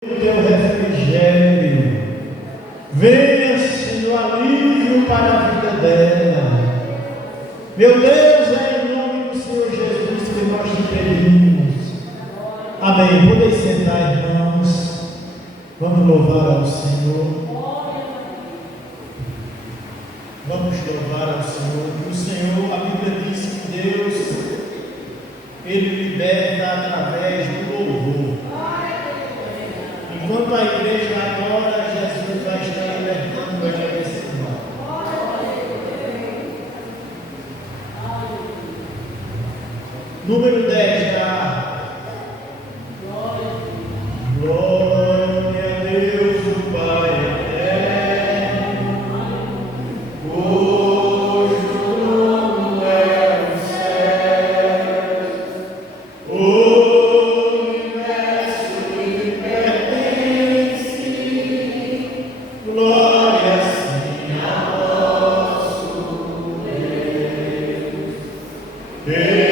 teu refrigério. Venha, Senhor, alívio para a vida dela. Meu Deus, é em nome do Senhor Jesus que nós te pedimos. Amém. Podem sentar, irmãos. Vamos louvar ao Senhor. Vamos louvar ao Senhor. O Senhor, a Bíblia diz que Deus, Ele liberta através do louvor. Enquanto a igreja adora, Jesus vai estar libertando ela desse mal. Número 10, tá? Glória a Deus, o Pai eterno, cujo trono é o céu, o universo lhe pertence. Glória sim ao nosso Deus.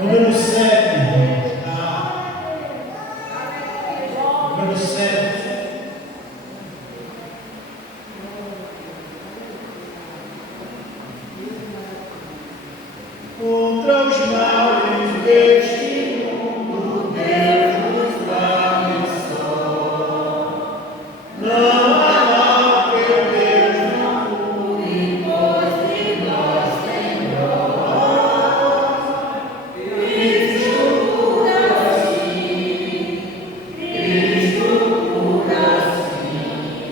Número 7, irmãos, tá? Número 7. Contra os males deste mundo, Deus nos dá missão. Não há mal que Deus não cure, pois de nós tem dó. Cristo cura sim, Cristo cura sim.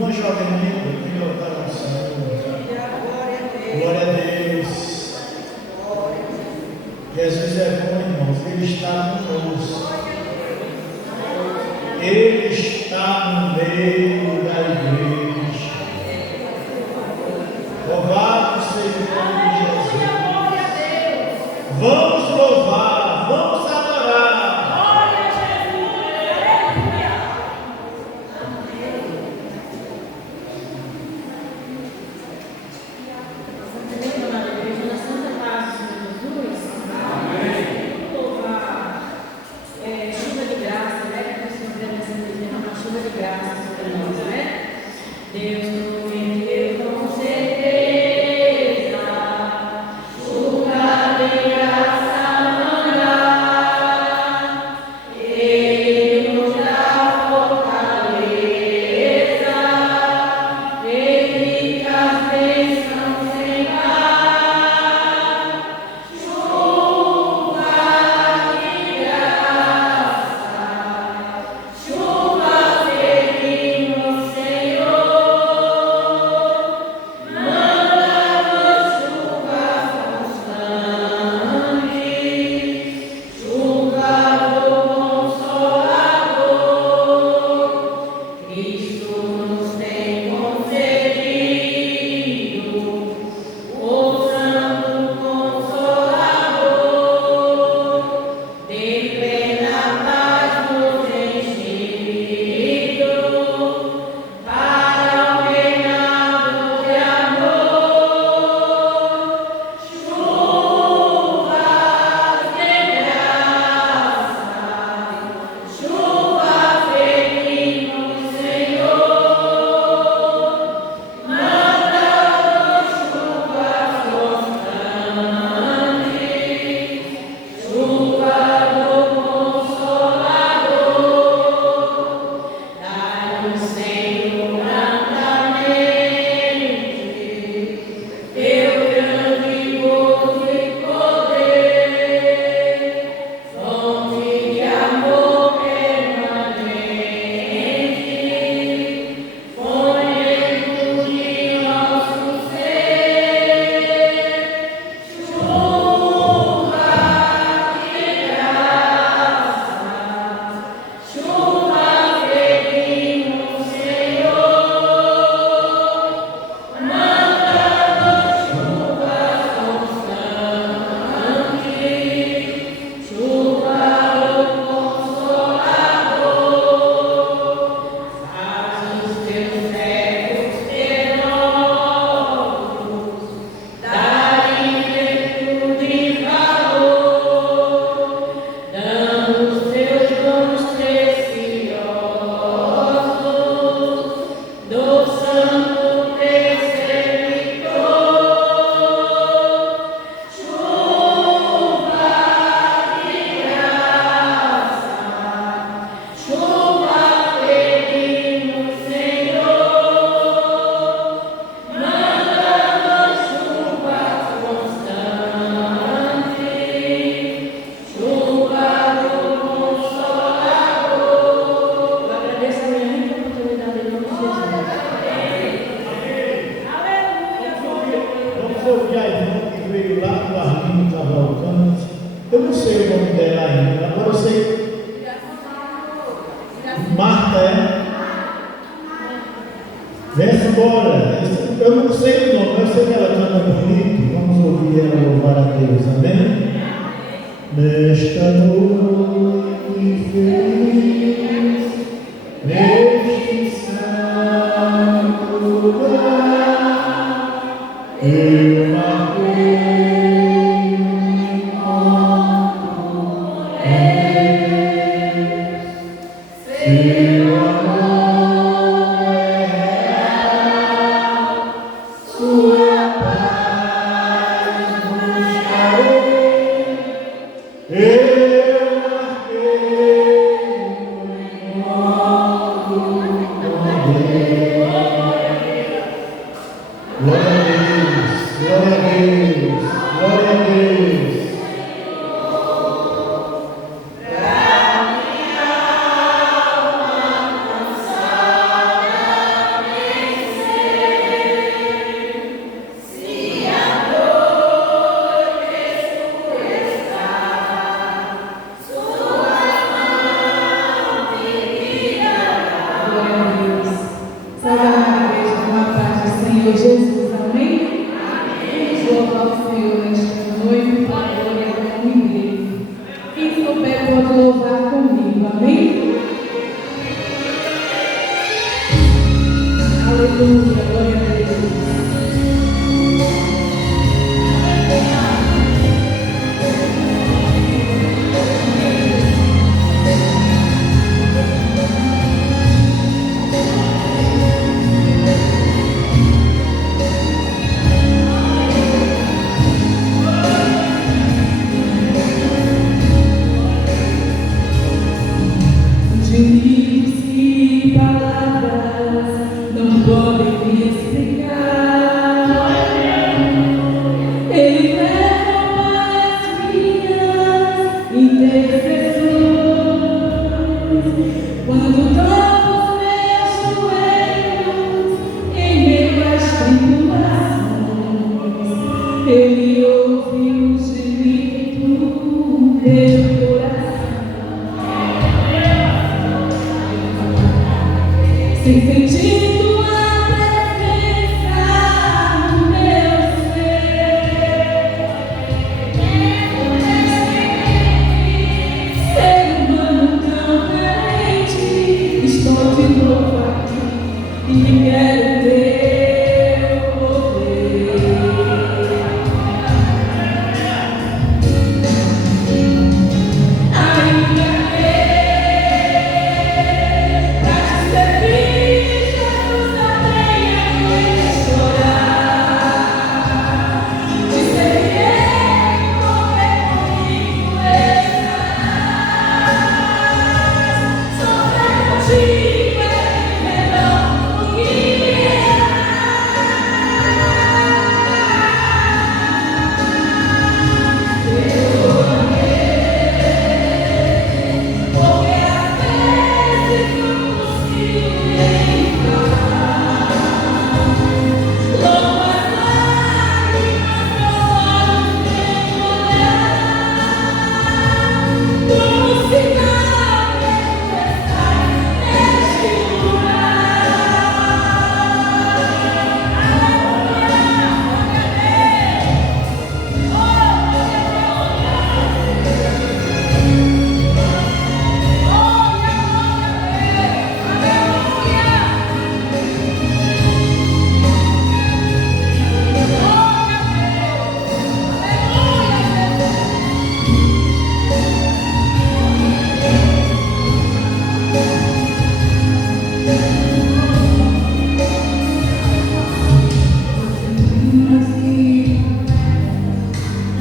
Uma jovem linda, que louvar ao Senhor. Glória a Deus. Jesus é bom, irmãos. Ele está conosco. Ele está no meio da igreja. Louvado seja o nome de Jesus. Vamos louvar, vamos adorar. Eu não sei o nome dela ainda, agora eu sei. Marta, é? Vem embora. Eu não sei o nome, eu sei que ela canta bonito. Vamos ouvir ela louvar a Deus, amém? Nesta noite feliz, neste santo lugar, eu marquei. Senhor Jesus, amém? Amém. Louvar o Senhor nesta noite, para a glória do nome dele. Quem souber pode louvar comigo, amém? Aleluia, glória a Deus. Diz-me palavras não podem me explicar. Ele leva as minhas intercessões. Quando dobro os meus joelhos em meio às tribulações, Ele ouve o gemido do meu coração. Sem sentir tua presença no meu ser, ser humano tão carente, estou de novo aqui e quero teu poder. Ainda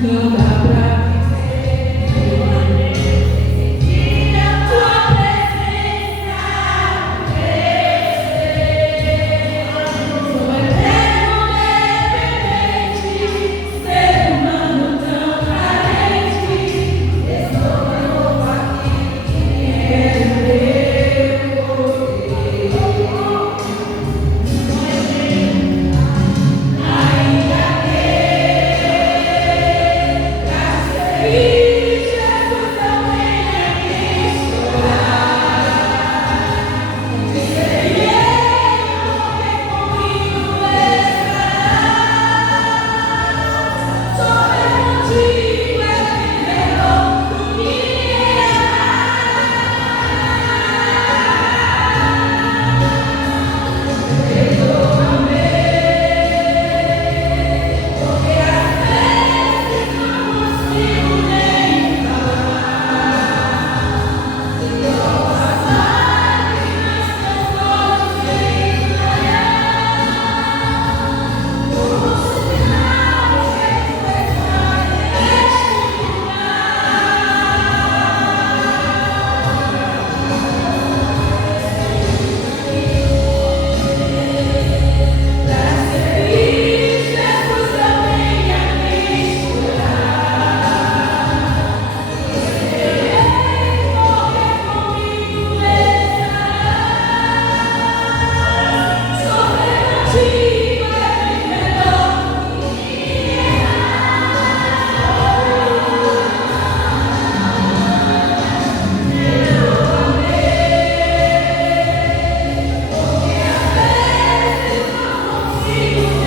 não dá pra consigo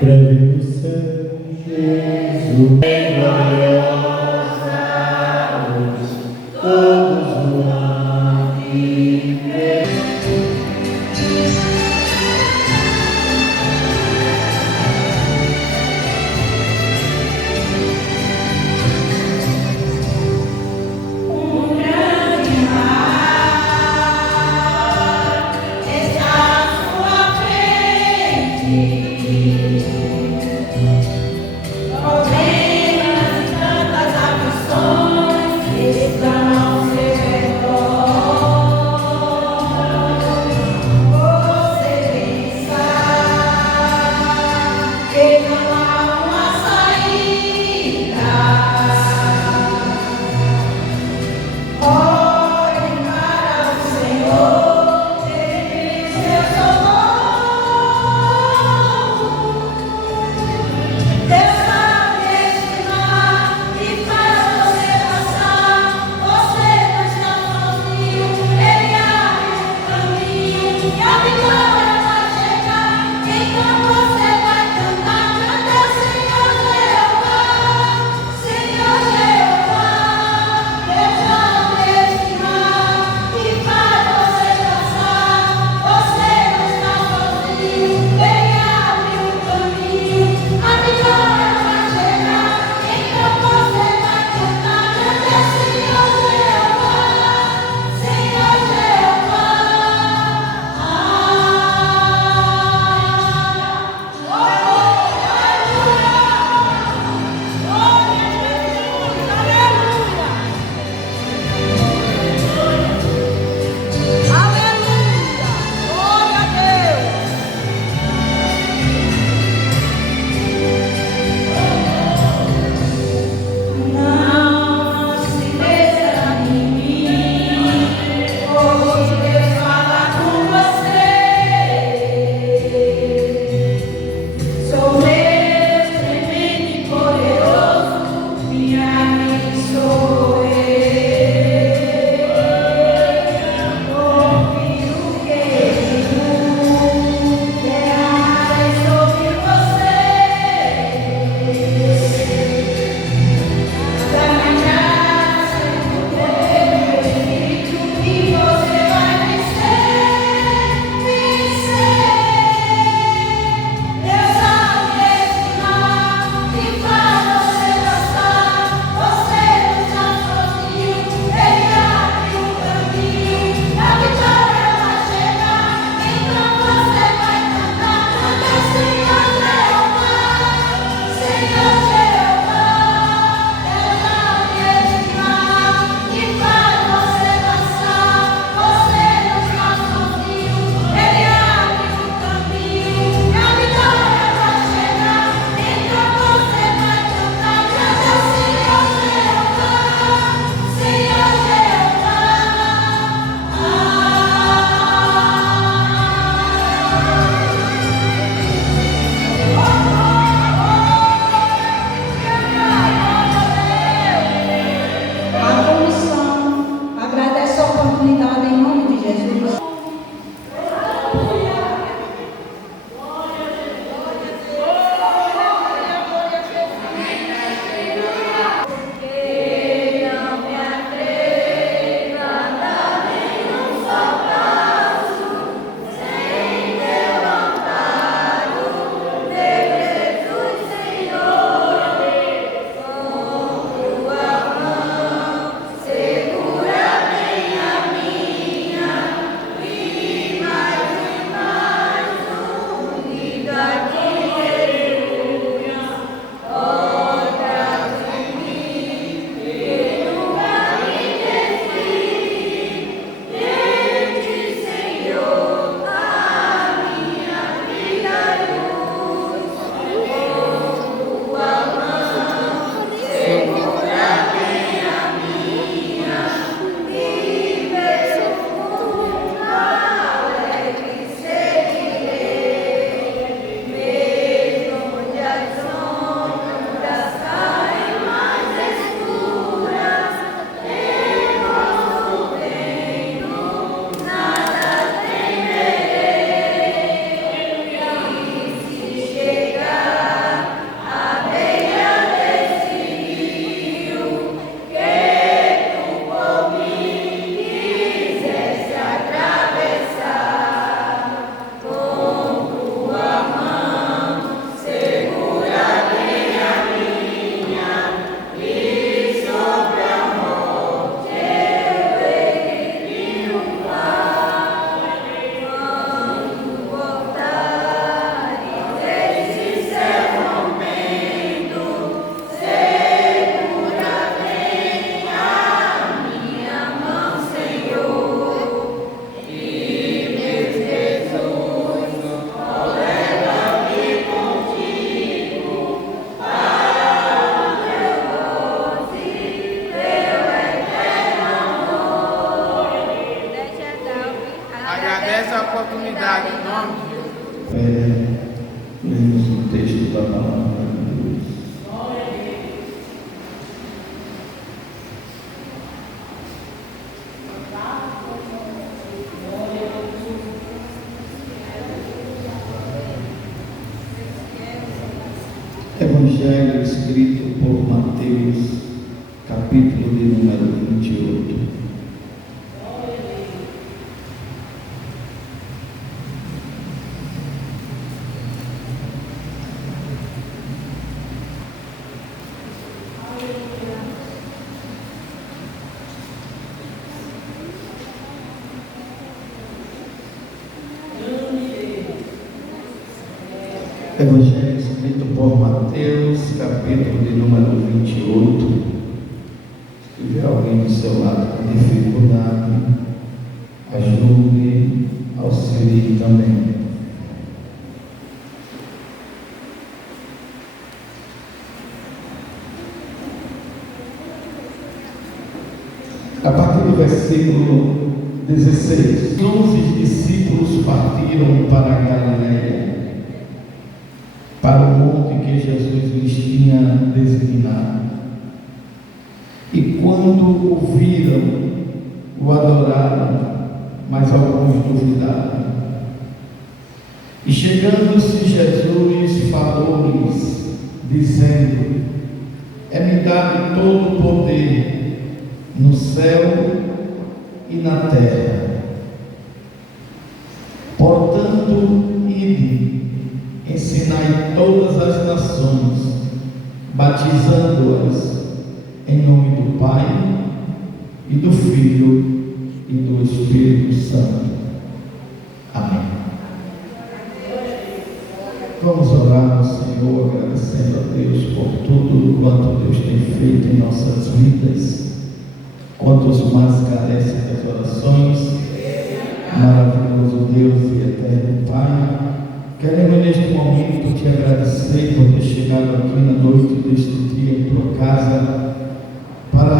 Preve o céu, Jesus, gloriosa luz, todos voar e Agradeço a oportunidade em nome de Jesus. Lemos o texto da palavra de Deus. Evangelho escrito por Mateus, capítulo de número 28. Evangelho escrito por Mateus, capítulo de número 28. Se tiver alguém do seu lado com dificuldade, ajude, auxilie também. A partir do versículo 16, 11 discípulos partiram para a Galileia, para o monte que Jesus lhes tinha designado. E quando o viram, o adoraram, mas alguns duvidaram. E chegando-se Jesus, falou-lhes, dizendo: é-me dado todo o poder no céu e na terra. Portanto, ide, ensinai todas as nações, batizando-as em nome do Pai e do Filho e do Espírito Santo. Amém. Vamos orar ao Senhor, agradecendo a Deus por tudo quanto Deus tem feito em nossas vidas. Quantos mais carecem das orações, maravilhoso Deus e eterno Pai, queremos neste momento te agradecer por ter chegado aqui na noite deste dia em tua casa, para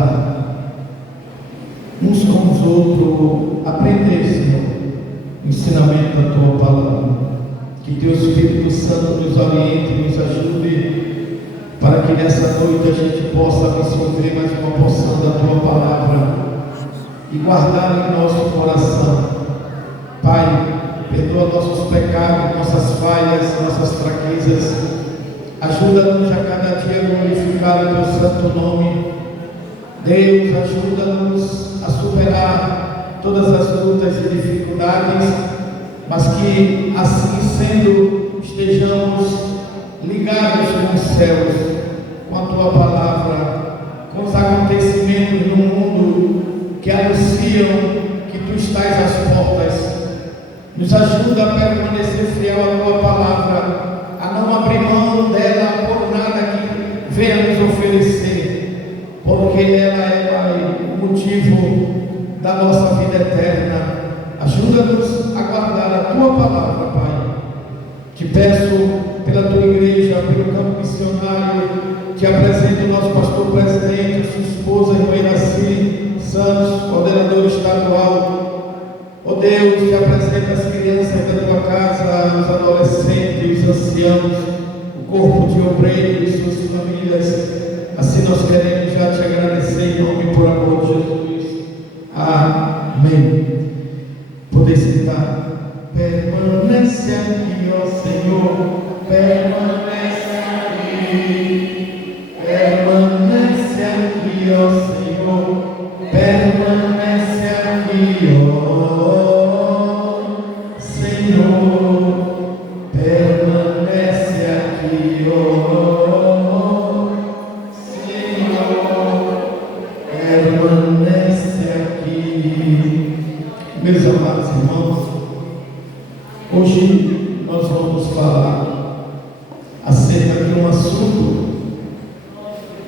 uns com os outros aprender, Senhor, o ensinamento da tua palavra. Que teu Espírito Santo nos oriente e nos ajude, para que nessa noite a gente possa absorver mais uma porção da tua palavra e guardar em nosso coração. Pai, perdoa nossos pecados, nossas falhas, nossas fraquezas. Ajuda-nos a cada dia a glorificar o teu santo nome. Deus, ajuda-nos a superar todas as lutas e dificuldades, mas que assim sendo estejamos ligados com os céus, com a tua palavra, com os acontecimentos no mundo que anunciam que tu estás às portas. Nos ajuda a permanecer fiel à tua palavra, a não abrir mão dela por nada que venha nos oferecer, porque ela é, Pai, o motivo da nossa vida eterna. Ajuda-nos a guardar a tua palavra, Pai. Te peço pela tua igreja, pelo campo missionário, te apresento o nosso pastor presidente, sua esposa, irmã Iraci Santos, coordenador estadual. Ó Deus, te apresento as crianças da tua casa, os adolescentes, os anciãos, o corpo de obreiros e suas famílias. Assim nós queremos já te agradecer em nome e por amor de Jesus. Amém. Poder sentar. Permanece aqui, ó Senhor, permanece aqui. Permanece aqui, ó Senhor, permanece aqui, ó Senhor, permanece aqui, ó Senhor, permanece aqui. Meus amados irmãos, hoje nós vamos falar acerca de um assunto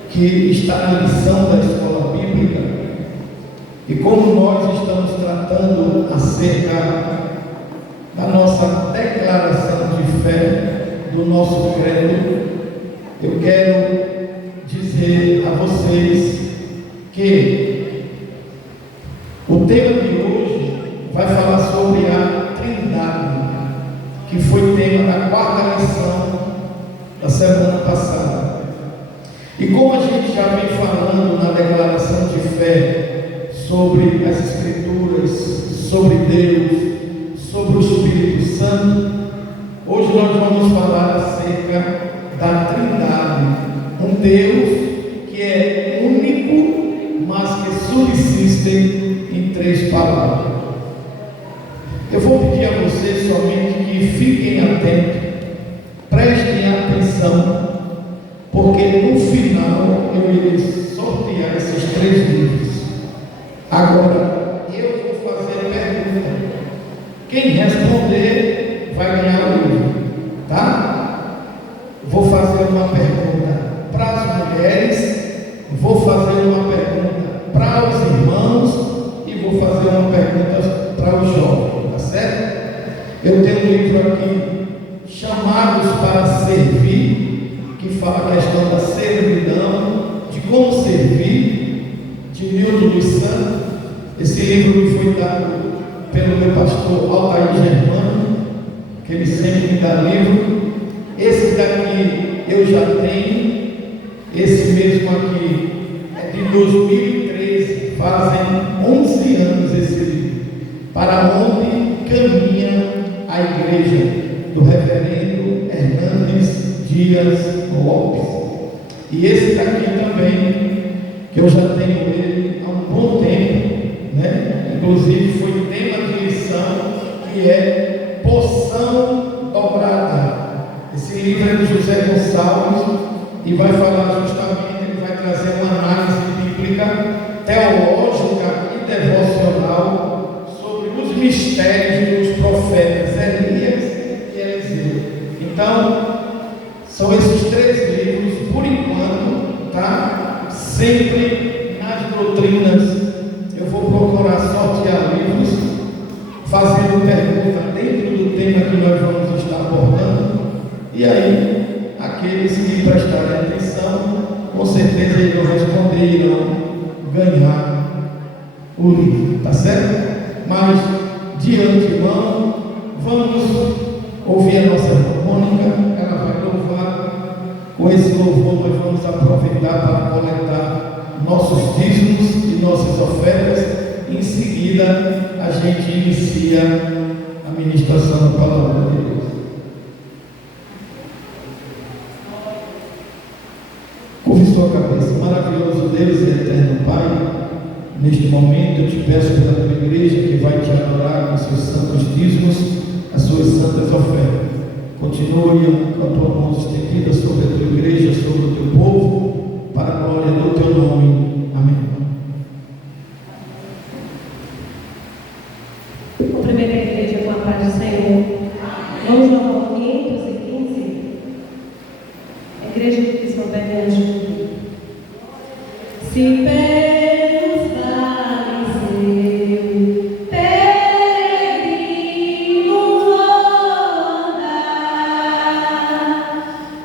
que está na lição da escola bíblica, e como nós estamos tratando acerca da nossa declaração de fé, do nosso credo, eu quero dizer a vocês que o tema de hoje vai falar sobre a foi tema da quarta lição da semana passada. E como a gente já vem falando na declaração de fé sobre as Escrituras, sobre Deus, sobre o Espírito Santo, hoje nós vamos falar acerca da Trindade, um Deus que é único, mas que subsiste em três palavras. Eu vou pedir a vocês somente que fiquem atentos, prestem atenção, porque no final eu irei sortear esses 3 livros. Agora, eu vou fazer pergunta. Quem responder vai ganhar o livro, tá? Vou fazer uma pergunta para as mulheres, vou fazer uma pergunta para os irmãos e vou fazer uma pergunta para os jovens, tá certo? Eu tenho um livro aqui, Chamados para Servir, que fala a questão da servidão, de como servir, de Nildo dos Santos. Esse livro me foi dado pelo meu pastor Altair Germano, que ele sempre me dá livro. Esse daqui eu já tenho, esse mesmo aqui é de 2013, fazem 11 anos esse livro. Para onde caminha a igreja do reverendo Hernandes Dias Lopes. E esse daqui também, que eu já tenho ele há um bom tempo, né? Inclusive foi tema de lição, que é Porção Dobrada. Esse livro é de José Gonçalves e vai falar justamente, ele vai trazer uma análise bíblica, teológica e devocional sobre os mistérios dos profetas Elias e Eliseu. Então, são esses 3 livros, por enquanto, tá? Sempre nas doutrinas. Eu vou procurar sortear livros, fazendo pergunta dentro do tema que nós vamos estar abordando. E aí, aqueles que prestarem atenção, com certeza irão responder e irão ganhar o livro, tá certo? Mas, de antemão, vamos ouvir a nossa irmã Mônica. Ela vai louvar. Com esse louvor nós vamos aproveitar para coletar nossos dízimos e nossas ofertas. Em seguida a gente inicia a ministração da palavra de Deus. Curve sua cabeça. Maravilhoso Deus e eterno Pai, neste momento eu te peço pela tua igreja que vai te adorar com seus santos dízimos, as suas santas ofertas. Continue com a tua mão estendida sobre a tua igreja, sobre o teu povo, para a glória do teu nome. Amém. Cumprimento a igreja com a paz do Senhor. Vamos no Salmo 515. A igreja de Cristo Evangelho. Se pelos vales eu peregrino vou andar,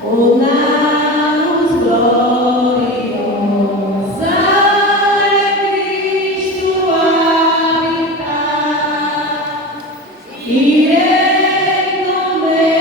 ou naus gloriosa é Cristo habitar, irei no meio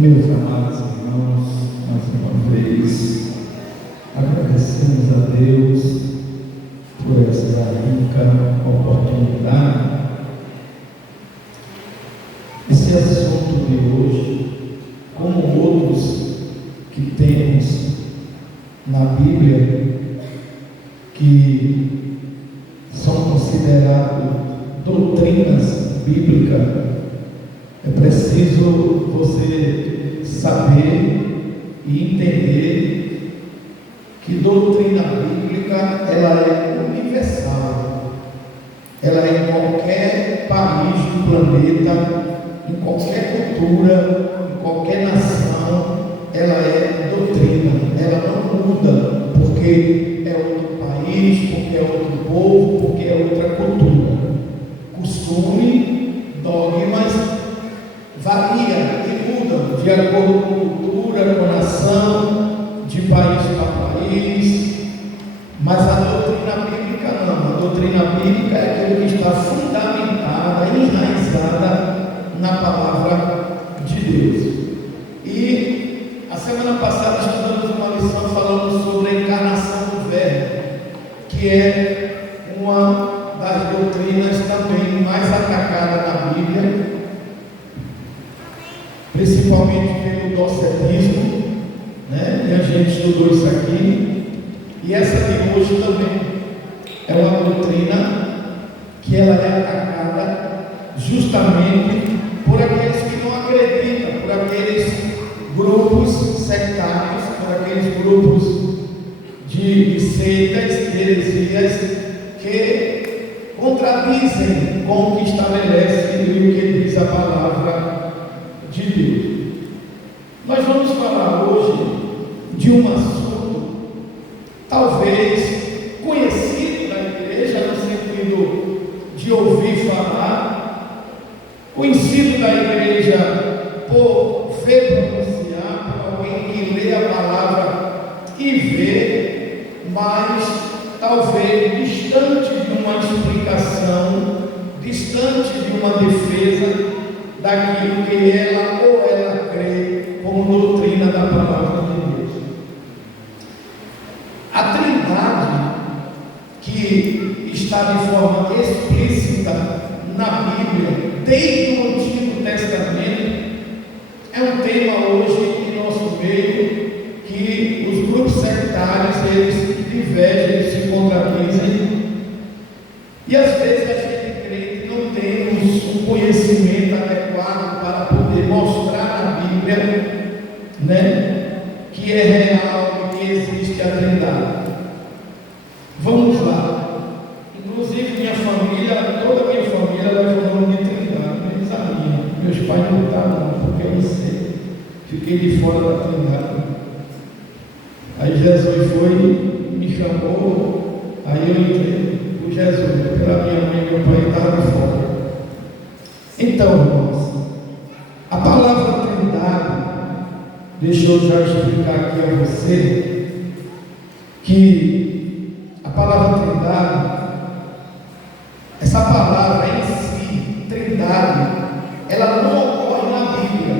Meus amados irmãos, mais uma vez agradecemos a Deus por essa rica oportunidade. Esse assunto de hoje, como outros que temos na Bíblia, que são considerados doutrinas bíblicas, é preciso você saber e entender que doutrina bíblica ela é universal. planeta, em qualquer cultura, em qualquer nação, ela é doutrina, ela não muda porque é outro país, porque é outro povo, porque é outra cultura. Costume, dogmas varia e mudam de acordo com cultura, com nação, de país para país, mas a doutrina bíblica não. A doutrina bíblica é aquilo que está fundamentada, enraizada na palavra de Deus. E a semana passada estudamos uma lição falando sobre a encarnação do Verbo, que é uma das doutrinas também mais atacada na Bíblia, principalmente pelo docetismo, né? E a gente estudou isso aqui. E essa de hoje também é uma doutrina que ela é atacada justamente por aqueles que não acreditam, por aqueles grupos sectários, por aqueles grupos de seitas, de heresias, que contradizem com o que estabelece e o que diz a palavra de Deus. Nós vamos falar hoje de um assunto talvez conhecido na igreja, no sentido de ouvir falar, conhecido da igreja por ver pronunciar, por alguém que lê a palavra e vê, mas talvez distante de uma explicação, distante de uma defesa daquilo que ela ou ela crê como doutrina da palavra de Deus. A Trindade, que está de forma explícita na Bíblia, desde o Antigo Testamento, é um tema hoje em nosso meio que os grupos sectários eles divergem, eles se contradizem, e às vezes a gente crê que não temos um conhecimento adequado para poder mostrar na Bíblia, né, que é real, que existe a Trindade. Vamos lá. Inclusive minha família, toda a minha família leva o nome de Trindade, menos a minha. Meus pais não estavam não, porque eu não sei. Fiquei de fora da Trindade. Aí Jesus foi, me chamou, aí eu entrei por Jesus, pela minha mãe e meu pai estavam de fora. Então, irmãos, a palavra Trindade, deixa eu já explicar aqui a você, que a palavra Trindade, essa palavra em si, Trindade, ela não ocorre na Bíblia.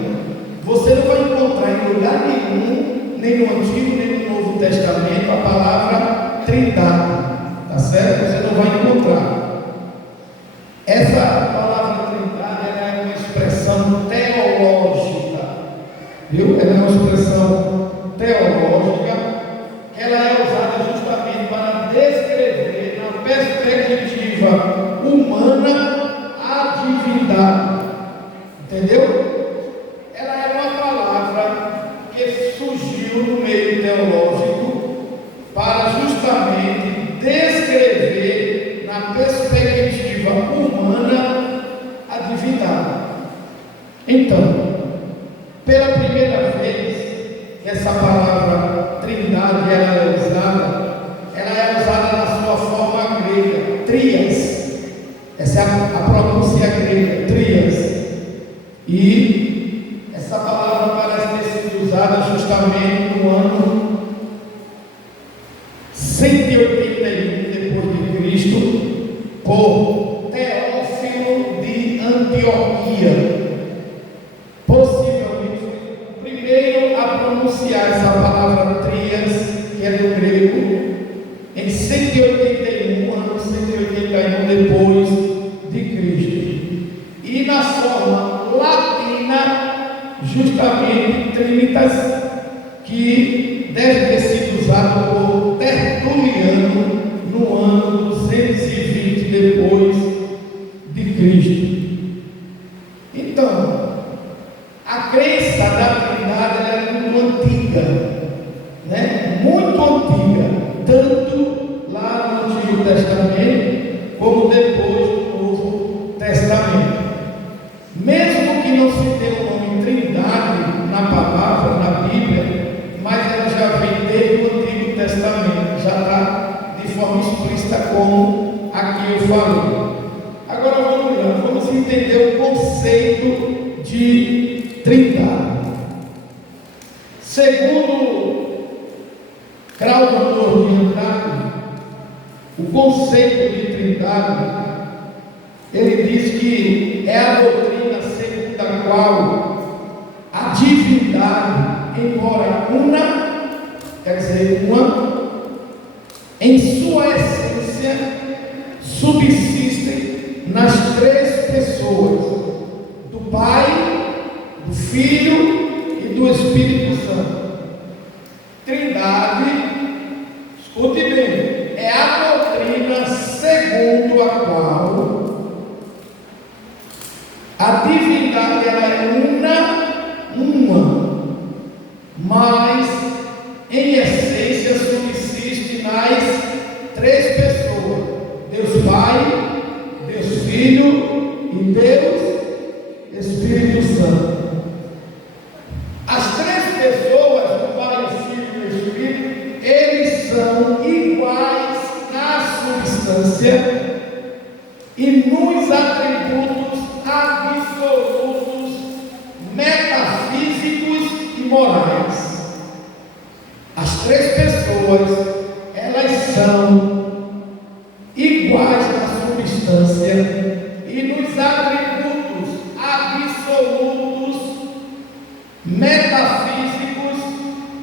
Você não vai encontrar em lugar nenhum, nem no Antigo, nem no Novo Testamento, a palavra Trindade, tá certo? Você não vai encontrar. Essa palavra Trindade, ela é uma expressão teológica, viu? Ela é uma expressão teológica, que ela é usada justamente para descrever, na perspectiva humana, a divindade, entendeu? Ela é uma palavra que surgiu no meio teológico para justamente descrever, na perspectiva humana, a divindade. Então, pela primeira vez que essa palavra Trindade ela é usada na sua forma grega, trias. Essa é a pronúncia grega, trias. E essa palavra parece ter sido usada justamente no ano 181 depois de Cristo por Teófilo de Antioquia. Possivelmente o primeiro a pronunciar essa palavra trias, que é do grego, em 181, ano 181 depois de Cristo. E na forma latina, justamente Trinitas, que deve ter sido usado por Tertuliano no ano 220 depois de Cristo. Então, a crença da Trindade ela é muito antiga, né? Muito antiga, tanto lá no Antigo Testamento como depois no Novo Testamento. Trindade. Segundo Claudio de Andrade, o conceito de Trindade, ele diz que é a doutrina segundo a qual a divindade, embora una, quer dizer uma, em sua essência subsistem nas três pessoas, do Pai, do Filho e do Espírito Santo. Trindade, escute bem, é a doutrina segundo a qual a divindade ela é uma, mas em essência subsiste nas três pessoas: Deus Pai, Deus Filho e Deus Espírito Santo. As três pessoas, o Pai, o Filho e o Espírito, eles são iguais na substância e nos atributos absolutos, metafísicos e morais. As três pessoas, elas são iguais na substância e nos atributos absolutos, metafísicos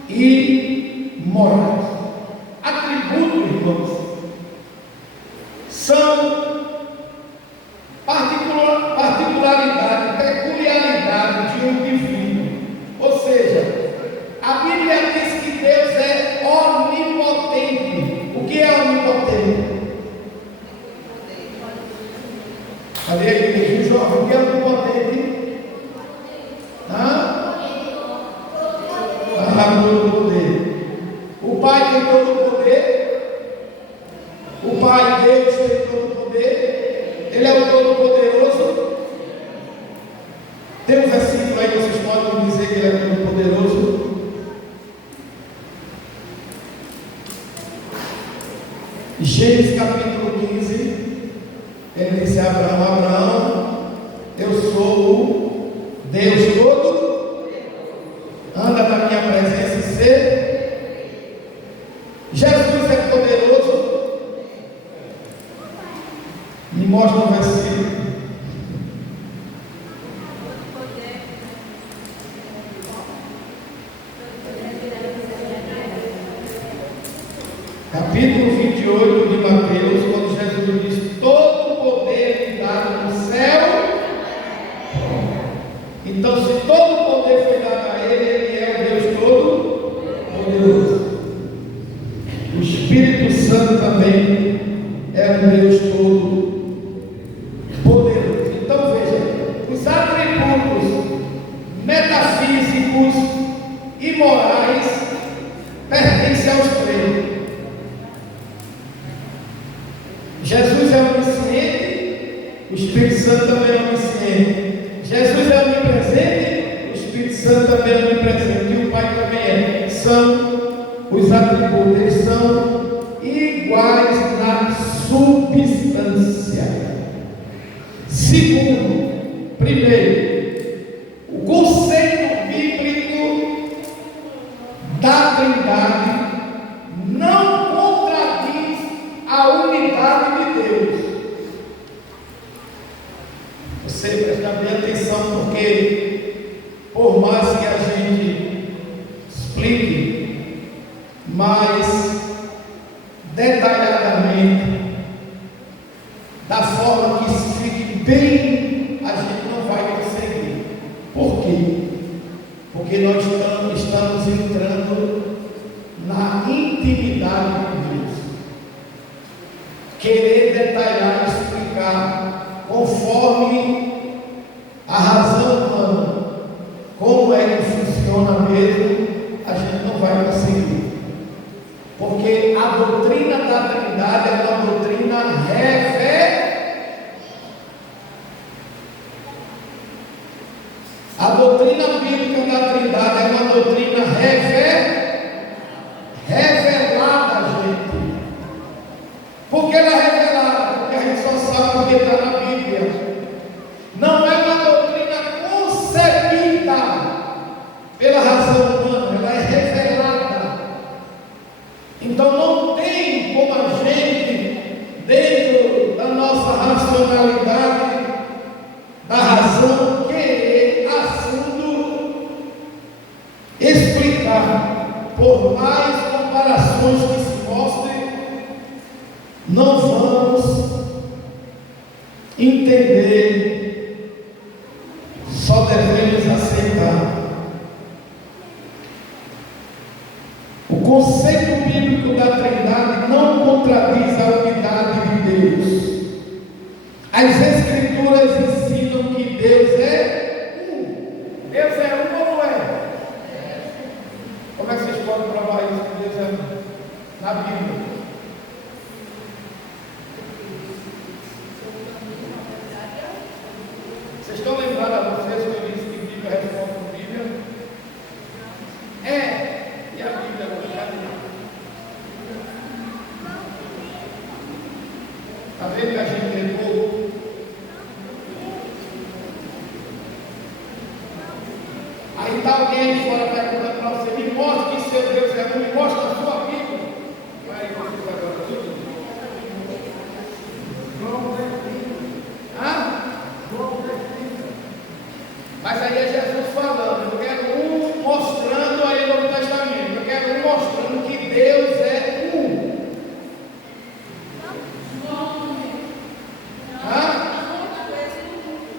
e morais. Atributos, irmãos, são particularidade, peculiaridade de um divino. Ou seja, a Bíblia diz que Deus é onipotente. O que é onipotente? Cadê a igreja jovem? O que é onipotente? Todo poder. O Pai tem todo o poder. O Pai, Deus, tem todo o poder. Ele é o Todo-Poderoso. Tem um versículo aí que vocês podem dizer que ele é Todo-Poderoso. Gênesis capítulo 15. Ele disse a Abraão: Abraão, eu sou o Deus todo. Anda na minha presença e ser. Jesus é poderoso. Me mostra um versículo. Capítulo 28 de Mateus, quando Jesus diz: todo o poder me dado no céu. Então, se todo o poder foi dado a ele, ele é o Deus todo-poderoso. O Espírito Santo também é um Deus todo-poderoso. Então, veja, os atributos metafísicos e morais pertencem aos três. Jesus é onisciente, o Espírito Santo também é onisciente. Jesus é onipresente, o Espírito Santo também é onipresente, e o Pai também é. São os atributos, eles são iguais na substância. Segundo, primeiro, o conceito bíblico da Trindade não contradiz a unidade de Deus. Você presta bem atenção, porque por mais que a gente explique mais detalhadamente, da forma que isso fique bem, a gente não vai conseguir. Por quê? Porque nós estamos entrando na intimidade de Deus. Querer detalhar e explicar conforme a razão humana como é que funciona mesmo, a gente não vai conseguir. Porque a doutrina da Trindade é uma doutrina A doutrina bíblica da Trindade é uma doutrina revelada, gente. Por que ela é revelada? Porque a gente só sabe porque está na Bíblia. Não é uma doutrina concebida. vamos entender, só devemos aceitar. O conceito bíblico da Trindade não contradiz a unidade de Deus. As Escrituras ensinam que Deus é um. Deus é um ou não é? Como é que vocês podem provar isso que Deus é um? Na Bíblia. Vocês estão lembrados a vocês que eu disse que Bíblia responde com Bíblia? E a Bíblia não cadê? Está vendo que a gente tem pouco? Aí está alguém aí fora perguntando para você: me mostra que seu Deus é um, me mostra a sua Bíblia. Aí vocês agora tudo. Mas aí é Jesus falando. Eu quero um mostrando aí no Novo Testamento. Eu quero um mostrando que Deus é um.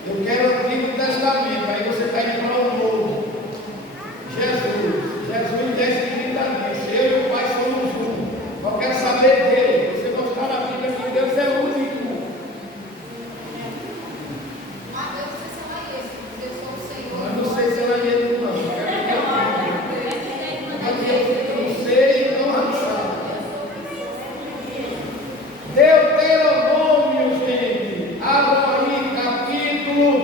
Eu quero o Antigo Testamento. Aí você está indo para o Novo. Jesus desce de disso. Eu e o Pai somos um. Eu quero saber dele. Você mostrar na Bíblia que Deus é único. Eu não sei se ela é ele, não. Eu não sei, não sabe. Deuteronômio, gente. Abra aí, capítulo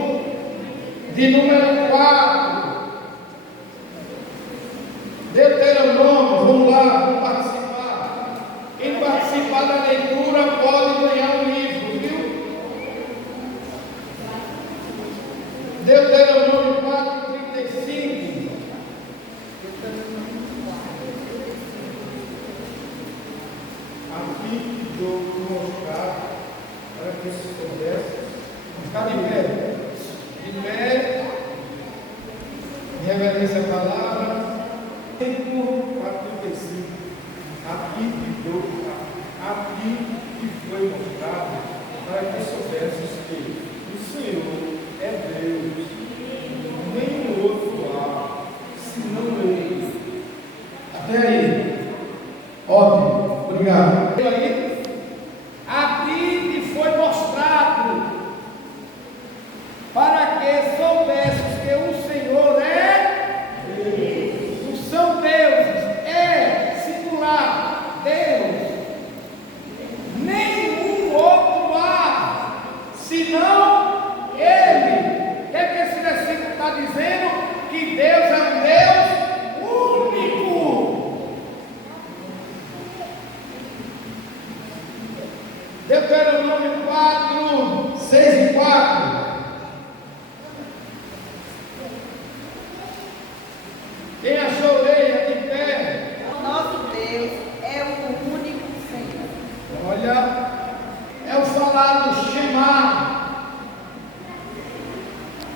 de número 4. Deuteronômio, vamos lá, vamos participar. Quem participar da leitura pode ganhar um livro, viu? Deuteronômio 4:35. Aqui que dou mostrar para que se soubesse. Está de pé. De pé. Reverência à palavra. 4:35. Aqui que foi mostrado para que soubesses que o Senhor é Deus, nem outro há, senão Ele. Até aí. Ótimo. Obrigado. Aí, aqui te foi mostrado para que soubesses que o Senhor é Deus. Não são deuses, é singular, Deus. Nenhum outro há, senão Ele. O que é que esse versículo está dizendo? Que Deus é um Deus único. Deuteronômio 4, 6 e 4. Quem achou orelha de pé? Nosso Deus é o único Senhor. Olha, é o falado Shema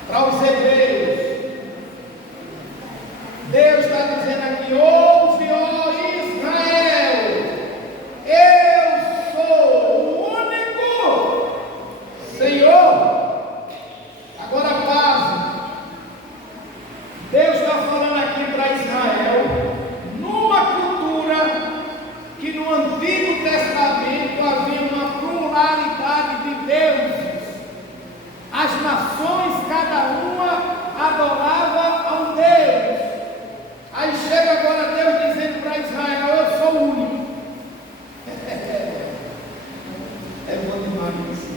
para os hebreus. Deus está dizendo aqui: ouve, ó Israel, eu sou o único Senhor. Agora paz. Deus está falando aqui para Israel, numa cultura que no Antigo Testamento havia uma pluralidade de deuses. As nações, cada uma adorava a um Deus. Aí chega agora Deus dizendo para Israel: eu sou o único. É bom demais isso.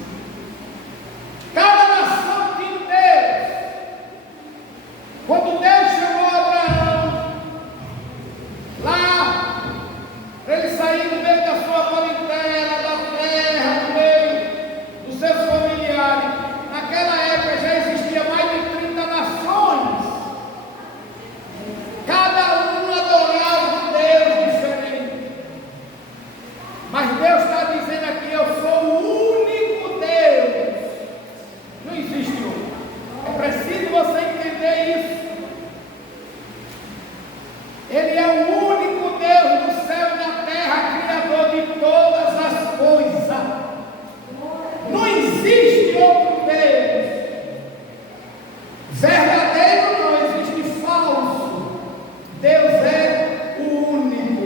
Cada nação tinha um Deus. Quando Deus chamou Abraão lá, para ele sair do meio da sua parentela, da terra, do meio dos seus familiares, naquela época já existia mais de 30 nações. Cada um adorava um Deus diferente. Mas Deus está dizendo aqui: eu sou o único Deus. outro Deus. Verdadeiro não existe falso. Deus é o único.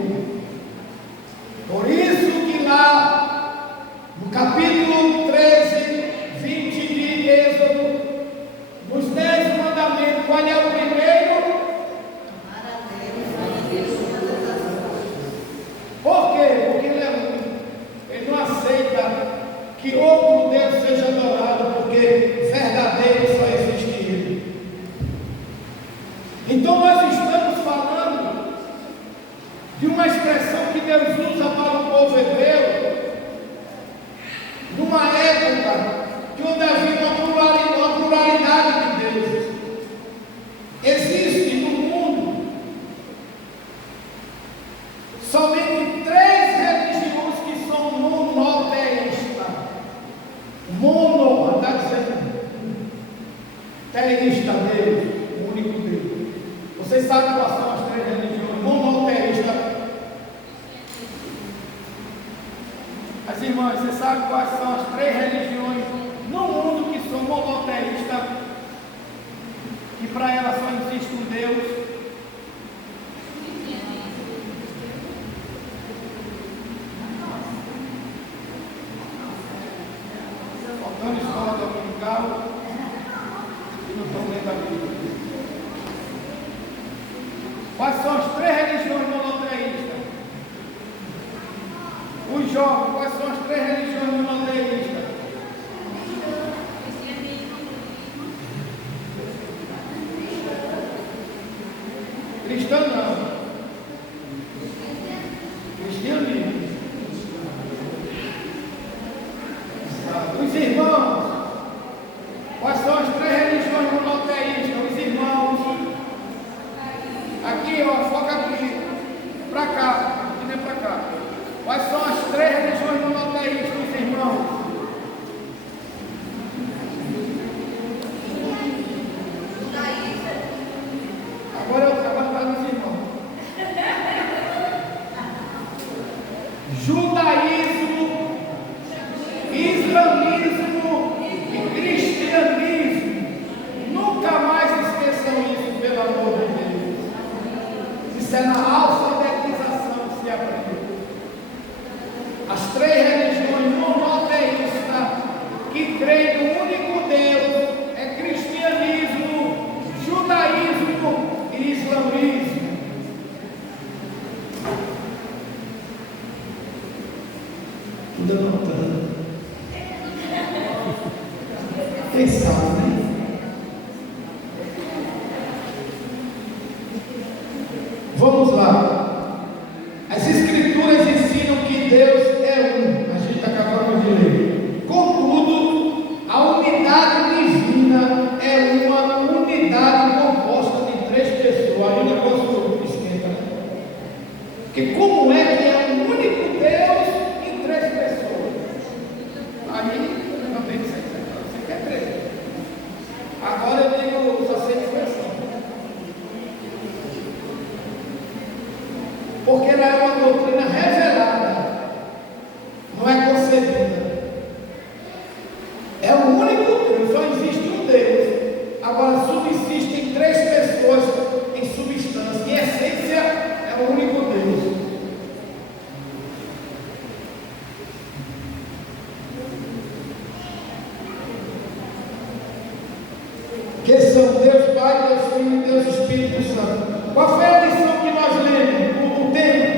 Por isso que lá no capítulo 13, 20 de Êxodo, nos 10 mandamentos, qual é o primeiro? Por quê? Porque ele é único. Ele não aceita que outro Deus seja adorado, porque verdadeiro só existe ele. Então nós estamos falando de uma expressão que Deus usa para o povo hebreu, numa época que onde havia uma pluralidade de deuses. Existe no mundo somente 3 religiões que são monoteístas. Mono, está dizendo, teísta, Deus, o único Deus. Vocês sabem quais são as 3 religiões monoteístas? As irmãs, vocês sabem quais são as 3 religiões no mundo que são monoteístas, que para elas só existe um Deus? Faltando escola dominical e não estão lendo a Bíblia. Quais são as 3 religiões monoteístas? Os jovens, quais são as 3 religiões monoteístas? Cristão não. Cristianismo. Os irmãos, quais são as 3 religiões monoteístas? Os irmãos. Aqui, ó, foca aqui. Para cá, aqui nem para cá. Quais são as 3 religiões monoteístas, os irmãos? Agora eu trabalho para os irmãos. Judaísmo, islamismo e cristianismo. Nunca mais esqueçam isso, pelo amor de Deus. Isso é na alfabetização que se aprende. As 3 religiões monoteístas que creem no único Deus é cristianismo, judaísmo e islamismo. Tudo anotando. Quem sabe, né? Vamos lá. As escrituras ensinam que Deus é um. A gente acabou de ler. Contudo, a unidade divina é uma unidade composta de 3 pessoas. Aí o negócio esquenta, né? Porque como é que é um único Deus em 3 pessoas? Aí eu também sei. Você quer 3? Agora eu digo, só sei expressão. Porque ela é uma doutrina revelada, não é concebida. É o único Deus, só existe um Deus. Agora subsistem 3 pessoas em substância, em essência é o único Deus. Que são Deus Pai, Deus Filho e Deus Espírito Santo. Qual foi a lição que nós lemos? O tema?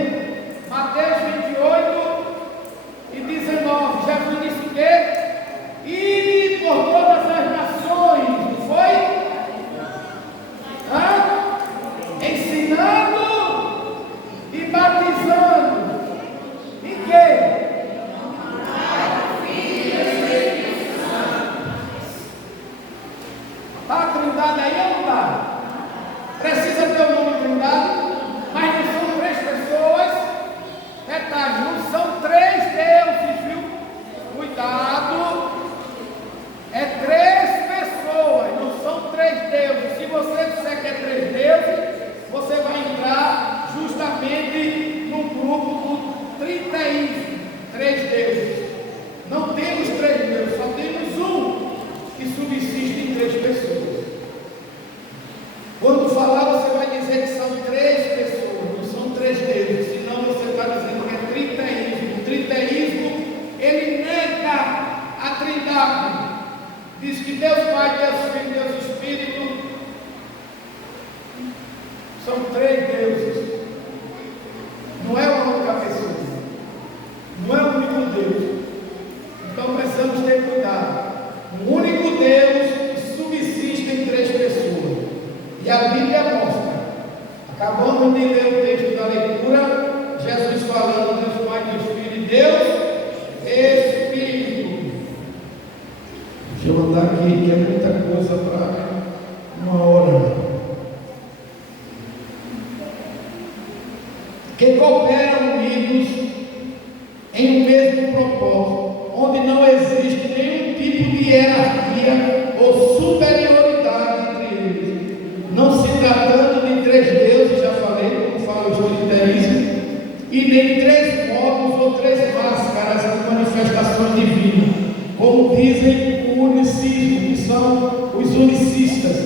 Mateus 28 e 19. Jesus disse o quê? Ide por todas as nações. Não foi? Ensinando e batizando. Em quê? Está a Trindade aí ou não está? Precisa ter o nome Trindade? Trindade. Diz que Deus Pai, Deus Filho, Deus Espírito são três deuses. Não é uma única pessoa. Não é o único Deus. Então precisamos ter cuidado. Um único Deus que subsiste em três pessoas. E a Bíblia mostra. Acabamos de ler o texto da leitura. Jesus falando Deus Pai, Deus Filho e Deus Espírito. Deixa eu andar aqui, que é muita coisa para uma hora. Que cooperam unidos em um mesmo propósito, onde não existe nenhum tipo de hierarquia ou superioridade entre eles, não se tratando de três deuses, já falei, como fala o espiritismo, e nem três modos ou três máscaras de manifestações divinas, como dizem o unicismo, que são os unicistas.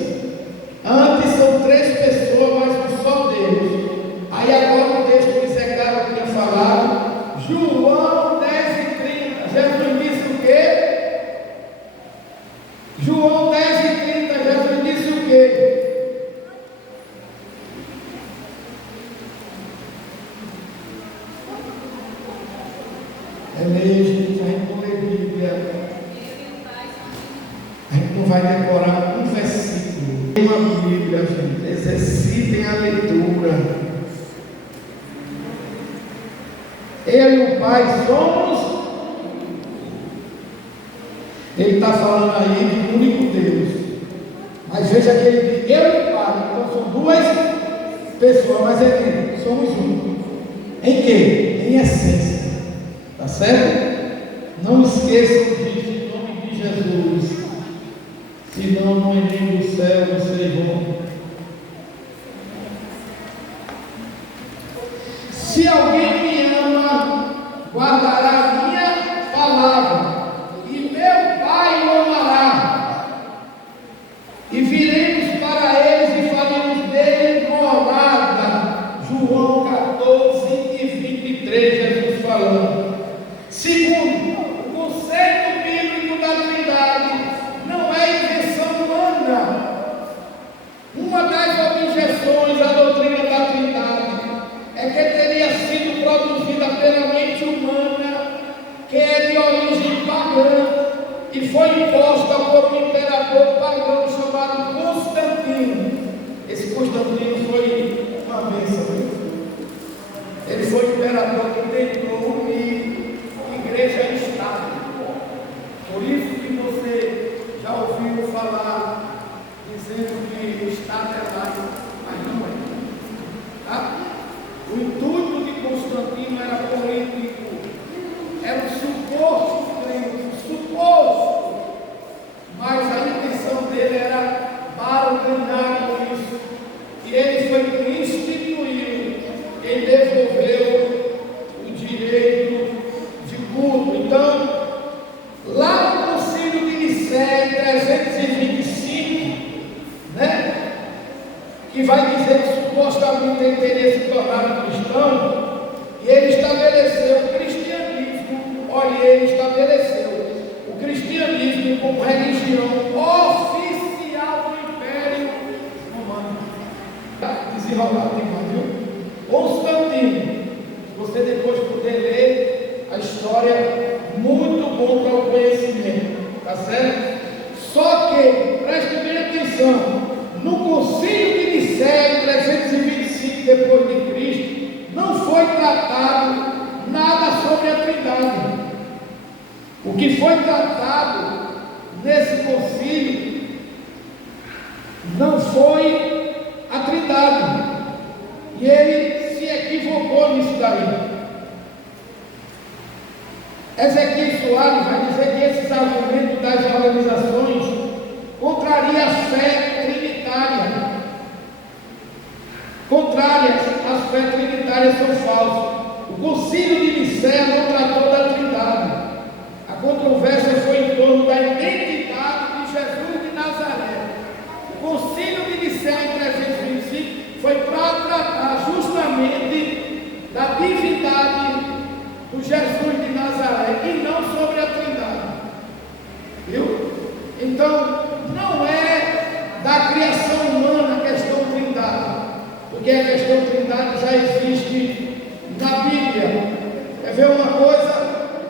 Antes são três pessoas, mas um só Deus. Aí agora o texto que Zé Carlos tinha falado, João 10:30, Jesus disse o quê? João 10:30, Jesus disse o quê? É ler, gente, a gente não lê Bíblia. A gente não vai decorar um versículo. Tem uma Bíblia, gente. Exercitem a leitura. Eu e o Pai somos. Ele está falando aí de um único Deus. Mas veja que ele diz, eu e o Pai. Então são duas pessoas, mas ele diz, somos um. Em quê? Em essência. Tá certo? Não esqueçam disso em nome de Jesus. Senão no Enem do céu vocês vão. Se alguém me ama, guardará a minha palavra, e meu Pai o amará, e viremos para eles e faremos dele morada. João 14:23, Jesus falando. Segundo, o conceito bíblico da Trindade não é invenção humana. Uma das objeções à doutrina da Trindade é que teria sido produzida pela mente humana, que é de origem pagã, e foi imposta por um imperador pagão chamado Constantino. Esse Constantino foi uma bênção. Ele foi o imperador que tentou unir igreja e Estado. Por isso que você já ouviu falar dizendo que o Estado é laico, mas não é. Tá? O intuito de Constantino era político, era um suposto crente, suposto, mas a intenção dele era barganhar com isso. E ele foi instituído, ele devolveu o direito de culto. Então, lá no Concílio de Nicéia, em 325, né, que vai dizer que supostamente ele teria se tornado cristão, e ele estabeleceu o cristianismo. Olha, ele estabeleceu o cristianismo como religião oficial do Império Romano. Desenrolado demais, viu? Constantino, se você depois puder ler a história, muito bom para o conhecimento, tá certo? Só que, preste bem atenção, no Concílio de Nicéia, em 325 depois de Cristo, não foi tratado nada sobre a Trindade. O que foi tratado nesse concílio não foi a Trindade. E ele se equivocou nisso daí. Ezequiel Soares vai dizer que esses argumentos das organizações contrariam a fé trinitária. Contrárias às fé trinitárias são falsas. O Concílio de Nicéia não tratou da Trindade. A controvérsia foi em torno da identidade de Jesus de Nazaré. O Concílio de Nicéia em 325 foi para tratar justamente da divindade do Jesus de Nazaré e não sobre a Trindade. Então, não é da criação humana a questão trindade, porque a questão trindade já existe na Bíblia. Quer ver uma coisa?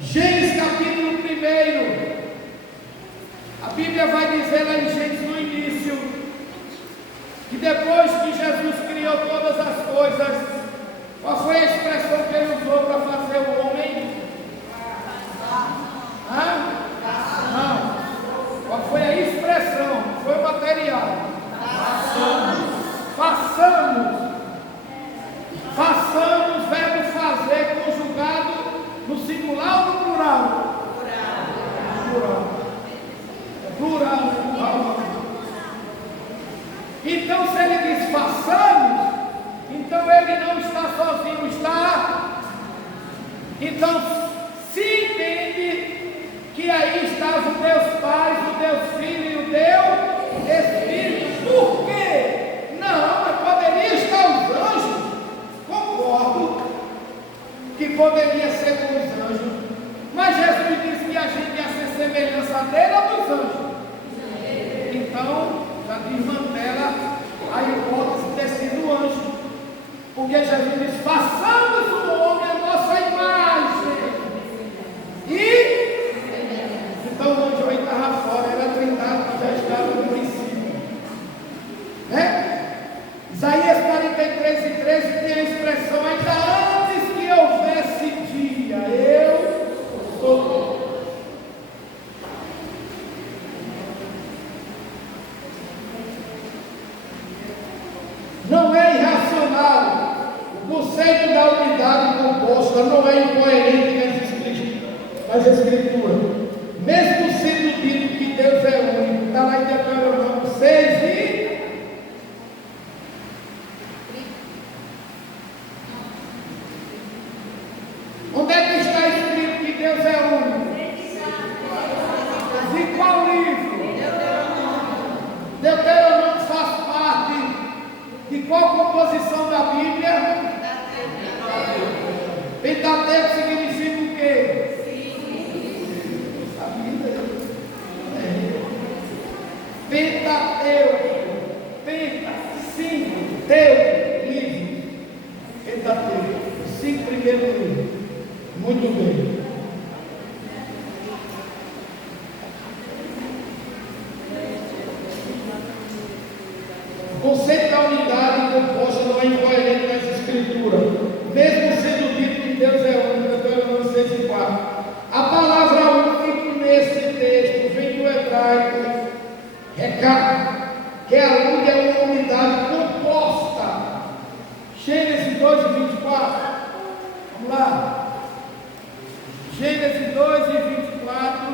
Gênesis capítulo 1. A Bíblia vai dizer lá em Gênesis no início, que depois que Jesus criou todas as coisas, qual foi a expressão que ele usou para fazer o homem? Não. Qual foi a expressão? Foi o material. Façamos, verbo fazer conjugado no singular ou no plural? Plural. Então, se ele diz façamos, então ele não está sozinho, está. Então, se entende que aí estavam o Deus Pai, o Deus Filho e o Deus Espírito. Por quê? Não, mas poderia estar os anjos. Concordo que poderia ser com os anjos, mas Jesus disse que a gente ia ser semelhança dele ou dos anjos. Então, já desmantela a hipótese de ter sido anjo, porque Jesus diz: façamos o homem a nossa imagem. Então o anjo aí estava fora, era a trindade que já estava no princípio. Isaías 43:13 tem a expressão: ainda antes que houvesse dia, eu sou. Não é irracional. O conceito da unidade composta não é incoerente nas Escrituras. Mesmo sendo dito que Deus é único, está lá em Deuteronômio 6 onde é que está escrito que Deus é único? De qual livro? Deuteronômio faz parte de qual composição da Bíblia? Pentateuco significa o quê? Pentateuco, cinco, livros, Pentateuco, os 5 primeiros livros. Muito bem. O conceito da unidade composta não é incoerente nas Escrituras, mesmo sendo dito que Deus é único, Deuteronômio 6:4. A palavra único nesse texto vem do hebraico recado, que alude a uma unidade composta. Gênesis 2:24. Vamos lá. Gênesis 2:24.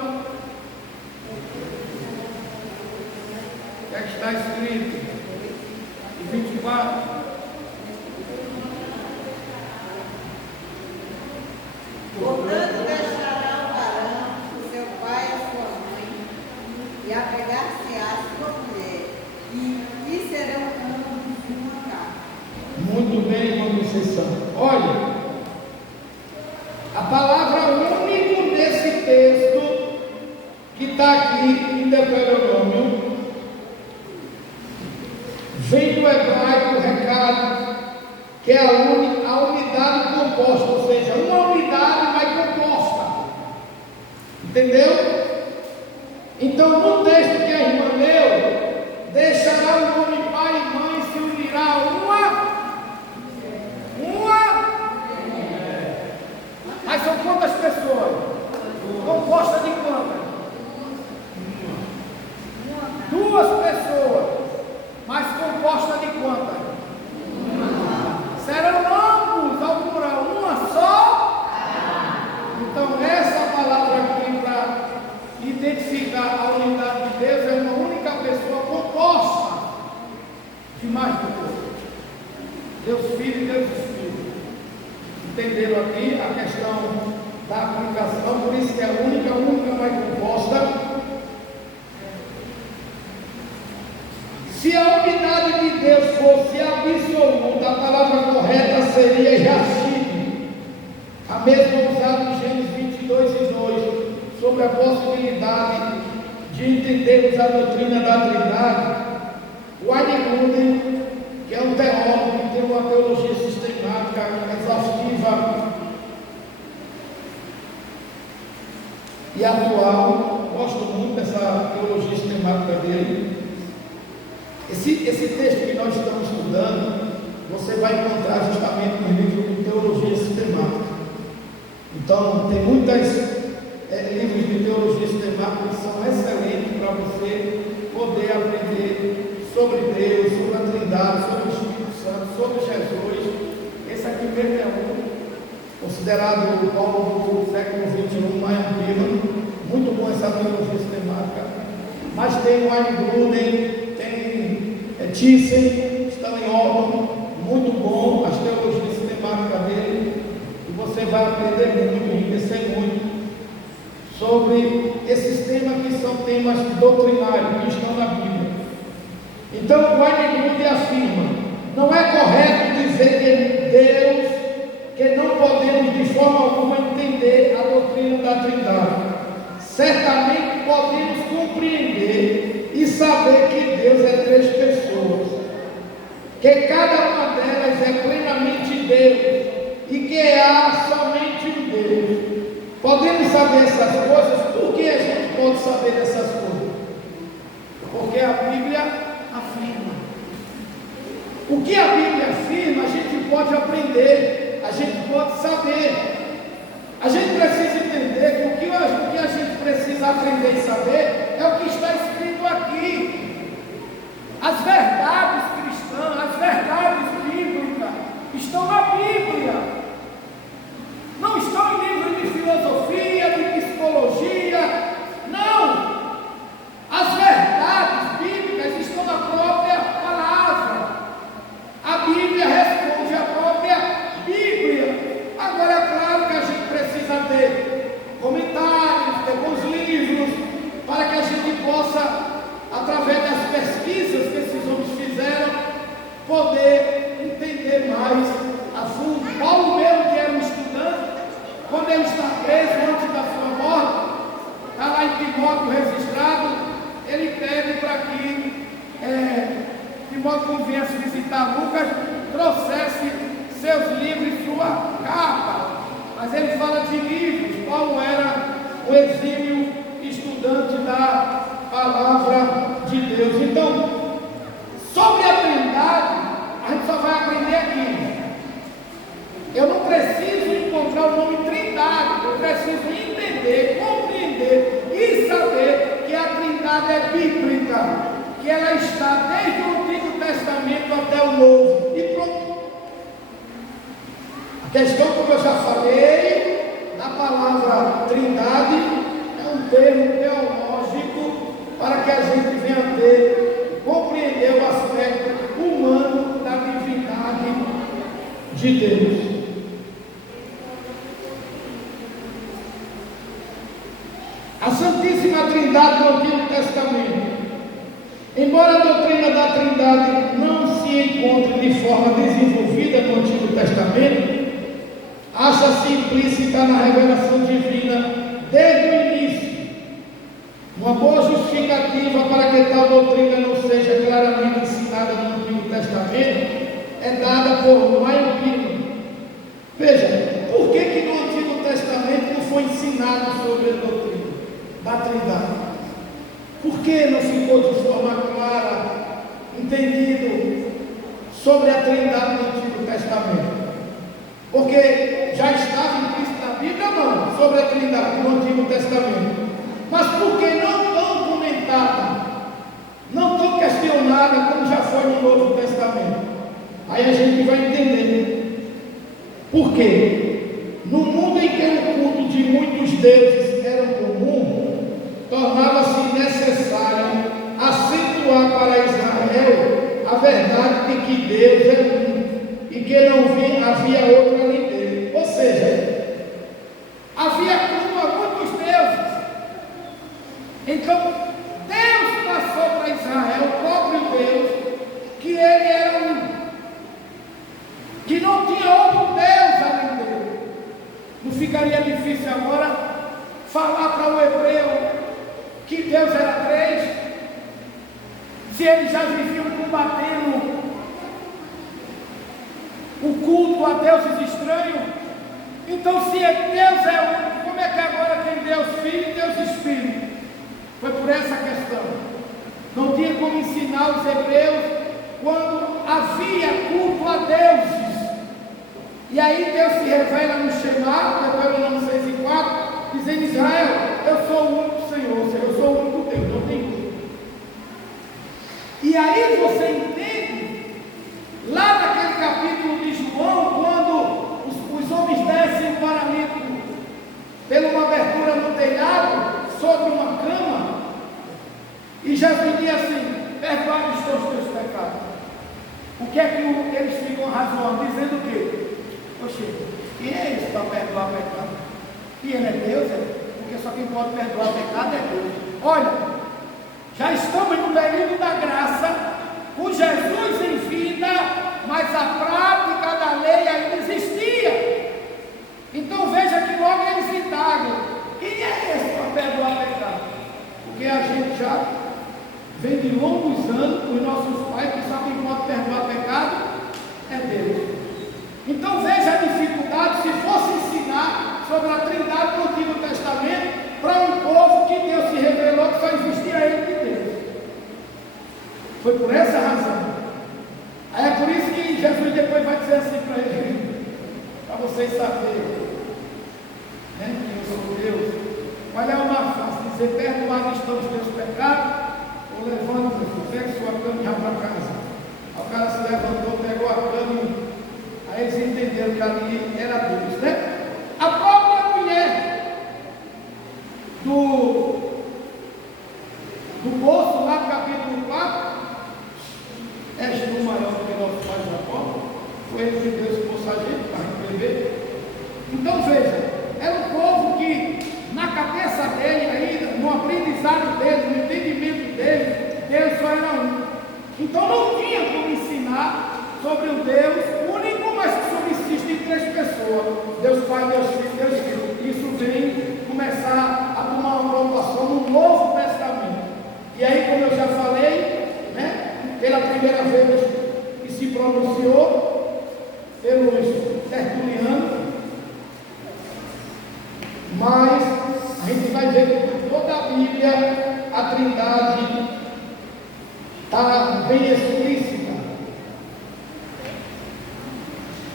O que é que está escrito? 24. Portanto, deixará o varão, o seu pai e a sua mãe, e apegar-se-á a sua mulher, e serão ambos uma carne. Muito bem, irmão Conceição. Olha, a palavra único nesse texto que está aqui em Deuteronômio vem do hebraico recado, que é a unidade composta, ou seja, uma unidade mas composta. Entendeu? Então, no texto que a irmã leu, deixará o homem pai e mãe, se unirá a uma. Mas são quantas pessoas? Composta de quantas? 2 pessoas. Mas composta de quantas? Serão ambos ao plural, uma só? Então essa palavra aqui para identificar a unidade de Deus é uma única pessoa composta de mais de Deus. Deus Filho e Deus Espírito. Entenderam aqui a questão da aplicação, por isso que é a única mais composta. Se a unidade de Deus fosse absoluta, a palavra correta seria Yashib, a mesma usada em Gênesis 22:2, sobre a possibilidade de entendermos a doutrina da Trindade, o Wayne Grudem, que é um teólogo que tem uma teologia sistemática exaustiva e atual, gosto muito dessa teologia sistemática dele. Esse texto que nós estamos estudando, você vai encontrar justamente no livro de teologia sistemática. Então, tem muitos livros de teologia sistemática que são excelentes para você poder aprender sobre Deus, sobre a Trindade, sobre o Espírito Santo, sobre Jesus. Esse aqui mesmo é um, considerado o Paulo do século XXI, mais antigo. Muito bom essa teologia sistemática. Mas tem o Wayne Grudem, tem Thyssen, Stanley Orton, muito bom as teologias sistemáticas dele. E você vai aprender muito, enriquecer muito sobre esses temas que são temas doutrinários que estão na Bíblia. Então, o Wayne Grudem afirma: não é correto dizer que Deus, que não podemos de forma alguma entender a doutrina da Trindade. Certamente podemos compreender e saber que Deus é 3 pessoas, que cada uma delas é plenamente Deus e que há somente um Deus. Podemos saber essas coisas. Por que a gente pode saber dessas coisas? Porque a Bíblia afirma. O que a Bíblia afirma, a gente pode aprender, a gente pode saber. A gente precisa entender que o que a gente precisa aprender e saber é o que está escrito aqui. As verdades cristãs, as verdades bíblicas estão na Bíblia. Não estão em livros de filosofia, de psicologia. Não! As verdades bíblicas estão na própria palavra. A Bíblia responde à própria Bíblia. Agora é claro que a gente precisa ter comentários, ter bons livros, para que a gente possa, através das pesquisas que esses homens fizeram, poder entender mais a fundo. Paulo mesmo, que era um estudante, quando ele está preso antes da sua morte, está lá em Timóteo registrado, ele pede para que Timóteo, quando viesse visitar Lucas, trouxesse seus livros e sua capa. Mas ele fala de livros. Paulo era o exímio estudante da palavra de Deus. Então, sobre a Trindade, a gente só vai aprender aqui. Eu não preciso encontrar o nome Trindade, eu preciso entender, compreender e saber que a Trindade é bíblica, que ela está desde o Antigo Testamento até o Novo. E pronto. A questão, como eu já falei, da palavra Trindade é um termo teológico para que a gente venha ter, compreender o aspecto humano da divindade de Deus. A Santíssima Trindade do Antigo Testamento, embora a doutrina da Trindade não se encontre de forma desenvolvida no Antigo Testamento, acha-se implícita na revelação divina desde o início. Uma boa justificativa para que tal doutrina não seja claramente ensinada no Antigo Testamento é dada por Wayne Grudem. Veja, por que no Antigo Testamento não foi ensinado sobre a doutrina da Trindade? Por que não ficou de forma clara, entendido sobre a Trindade no Antigo Testamento? Porque já estava implícito na Bíblia, não, sobre a Trindade no Antigo Testamento. Mas por que não tão comentada, não tão questionada como já foi no Novo Testamento? Aí a gente vai entender. Por quê? No mundo em que o culto de muitos deuses era comum, tornava-se necessário acentuar para Israel a verdade de que Deus é um e que não havia outro além dele. Ou seja, havia culto a muitos deuses. Então, Deus passou para Israel, o próprio Deus, que ele era um, que não tinha outro Deus além dele. Não ficaria difícil agora falar para o hebreu que Deus era três, se eles já viviam combatendo o culto a deuses estranhos, então se Deus é único, como é que agora tem Deus Filho e Deus Espírito? Foi por essa questão. Não tinha como ensinar os hebreus quando havia culto a deuses. E aí Deus se revela no Shema, Deuteronômio 6:4, dizendo: Israel, eu sou o único Senhor, ou seja, eu sou o único Deus, não tem culto. E aí você entende, lá naquele capítulo de João, quando os homens descem o parâmetro pela uma abertura no telhado, sobre uma cama, e Jesus diz assim: perdoados estão os teus pecados. O que é que eles ficam razoando? Dizendo o quê? Oxe, quem é esse para perdoar pecado? E ele é Deus, porque só quem pode perdoar pecado é Deus. Olha, já estamos no período da graça, com Jesus em vida, mas a prática da lei ainda existia. Então veja que logo eles indagam: quem é esse para perdoar pecado? Porque a gente já vem de longos anos, os nossos pais, que sabem que pode perdoar pecado é Deus. Então veja a dificuldade se fosse ensinar sobre a Trindade no Antigo Testamento para um povo que Deus se revelou que só existia Ele de Deus. Foi por essa razão. Aí é por isso que Jesus depois vai dizer assim para eles, para vocês saberem, né, que eu sou Deus. Qual é o mais fácil? Dizer: perdoados estão os teus pecados, ou levanta, pega sua cama e vai para casa. Aí o cara se levantou, pegou a cama e aí eles entenderam que ali era Deus, né? A própria mulher do poço, lá no capítulo 4, és tu maior do que nosso pai Jacó? Foi ele que Deus expulsou a gente para repreender. Então veja, era um povo que na cabeça dele ainda, no aprendizado dele, no entendimento dele, Deus só era um. Então não tinha como ensinar sobre um Deus único, mas que subsiste em três pessoas: Deus Pai, Deus Filho, Deus Espírito. Isso vem começar a tomar uma proporção no Novo Testamento. E aí, como eu já falei, né, pela primeira vez que se pronunciou pelos tertulianos, mas a gente vai ver que por toda a Bíblia a Trindade está bem explícita.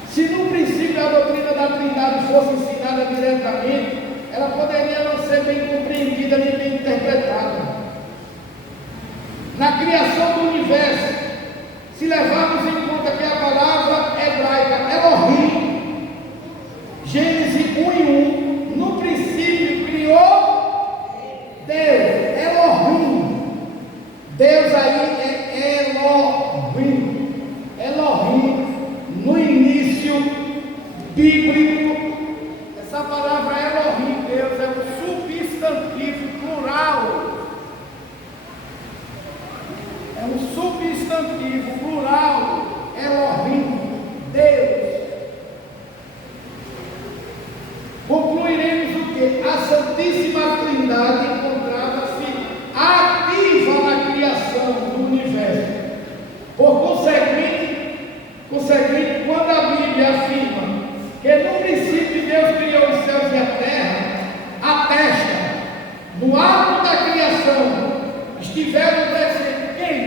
Se no princípio a doutrina da Trindade fosse ensinada diretamente, ela poderia não ser bem compreendida nem bem interpretada. Na criação do universo, se levarmos em conta que a palavra hebraica Elohim, Gênesis 1:1, no princípio criou Deus, Elohim. Deus aí é Elohim. Elohim, no início bíblico, essa palavra Elohim, Deus, é um substantivo plural. É um substantivo plural, Elohim, Deus. Concluiremos o que? A Santíssima Trindade encontrava-se ativa na criação do universo. Por conseguinte, quando a Bíblia afirma que no princípio Deus criou os céus e a terra, atesta, no ato da criação, estiveram presentes quem?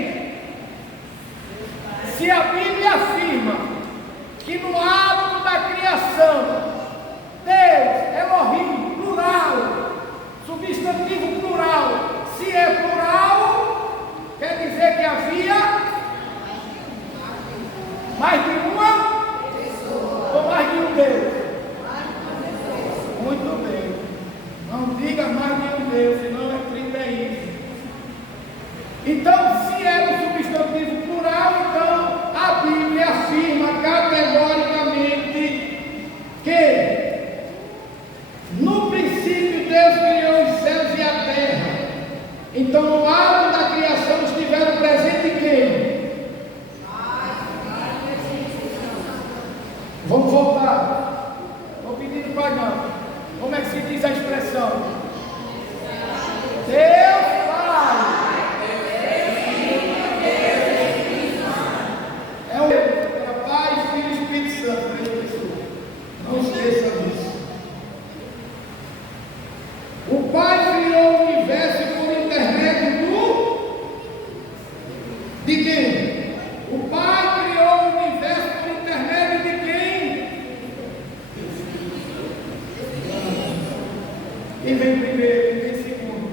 Se a Bíblia afirma que no ato da criação, Deus, Elohim, plural, substantivo plural, se é plural, quer dizer que havia mais de uma pessoa ou mais de um Deus? Muito bem. Não diga mais de um Deus, senão é trideísmo. Então, se é um substantivo plural, então a Bíblia afirma categoricamente que no princípio Deus criou os céus e a terra. Então, no ato da criação estiveram presentes quem? Vamos voltar. Estou pedindo para não. Como é que se diz a expressão? Deus De quem? O Pai criou o universo por intermédio de quem? Quem vem primeiro? Quem vem segundo?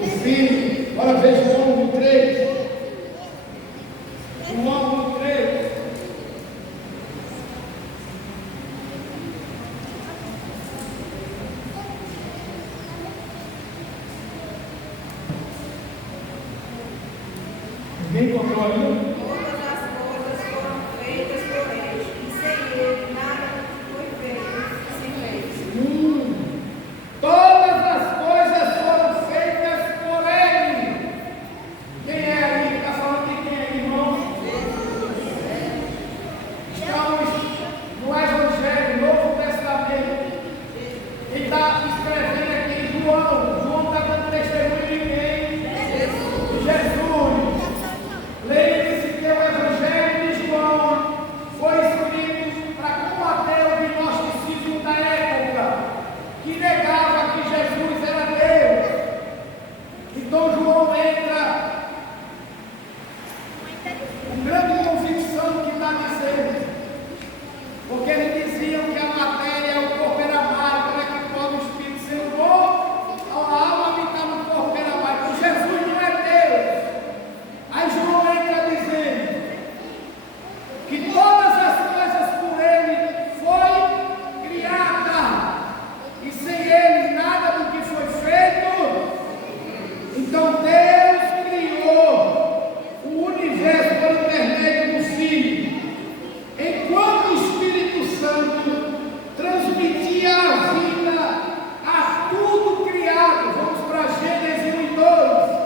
O Filho. Agora veja João 3. João 3. Ninguém encontrou ali? Todas as coisas foram feitas por ele, e sem ele nada foi feito, se fez. Todas as coisas foram feitas por ele. Quem é ali? Está falando de quem é, irmãos? Estamos no Evangelho, Novo Testamento. Quem está escrevendo aqui? João. João está dando testemunho de quem? Jesus. Lembre-se que o Evangelho de João foi escrito para combater o gnosticismo da época, que negava que Jesus era Deus. Então João entra com grande convicção que está dizendo, porque eles diziam que a matéria, o corpo era mágico, como é que pode o Espírito ser um bom, a alma habitar no corpo era mágico. Jesus não é Deus. Aí João entra dizendo que todas as coisas por ele foi criada, e sem ele nada do que foi feito. Então Deus criou o universo por intermédio do Filho, enquanto o Espírito Santo transmitia a vida a tudo criado. Vamos para Gênesis 1 e 2.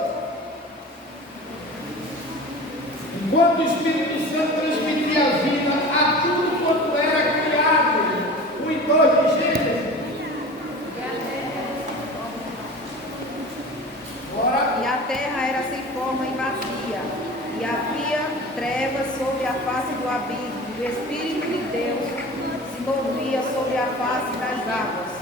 Enquanto o Espírito Santo transmitia a vida a tudo quanto era criado. 1 e 2 de Gênesis. Bora. E a terra era sem forma e vazia, e havia trevas sobre a face do abismo, e o Espírito de Deus se movia sobre a face das águas.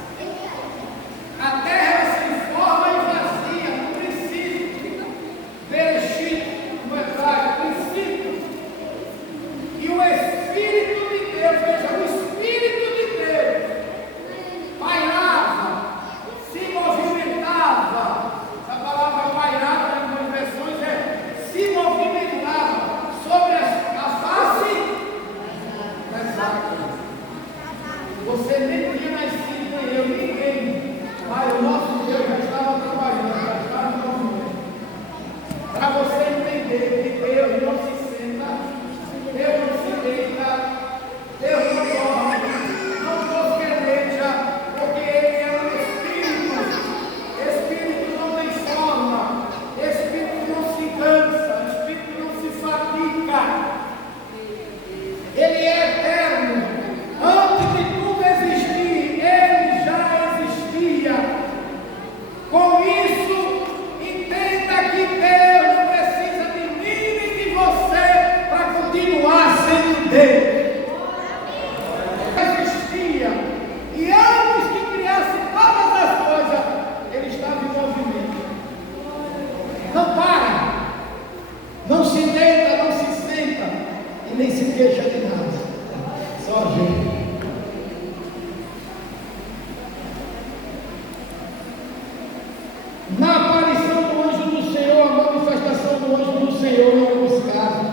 A terra sem forma e vazia, no princípio, Bereshit, no hebraico, princípio. E o Espírito de Deus, veja, o Espírito de Deus pairava, se movimentava. Essa palavra pairava, em algumas versões, se movimentava sobre a face das águas. Você nem tinha nascido, nem eu, ninguém. Mas o nosso Deus já estava trabalhando, já estava no movimento. Para você entender que Deus não se senta, Deus não se deita, Deus não dorme, não bosqueja, porque Ele é um Espírito. Espírito não tem forma, Espírito não se cansa, Espírito não se fatiga. Ele é eterno. Antes de tudo existir, Ele já existia. Com isso, entenda que Deus precisa de mim e de você para continuar sendo Deus. Existia. E antes que criasse todas as coisas, Ele estava em movimento. Não para. Não se deita, não se senta e nem se queixa de nada. Só a gente. Na aparição do anjo do Senhor, a manifestação do anjo do Senhor em alguns casos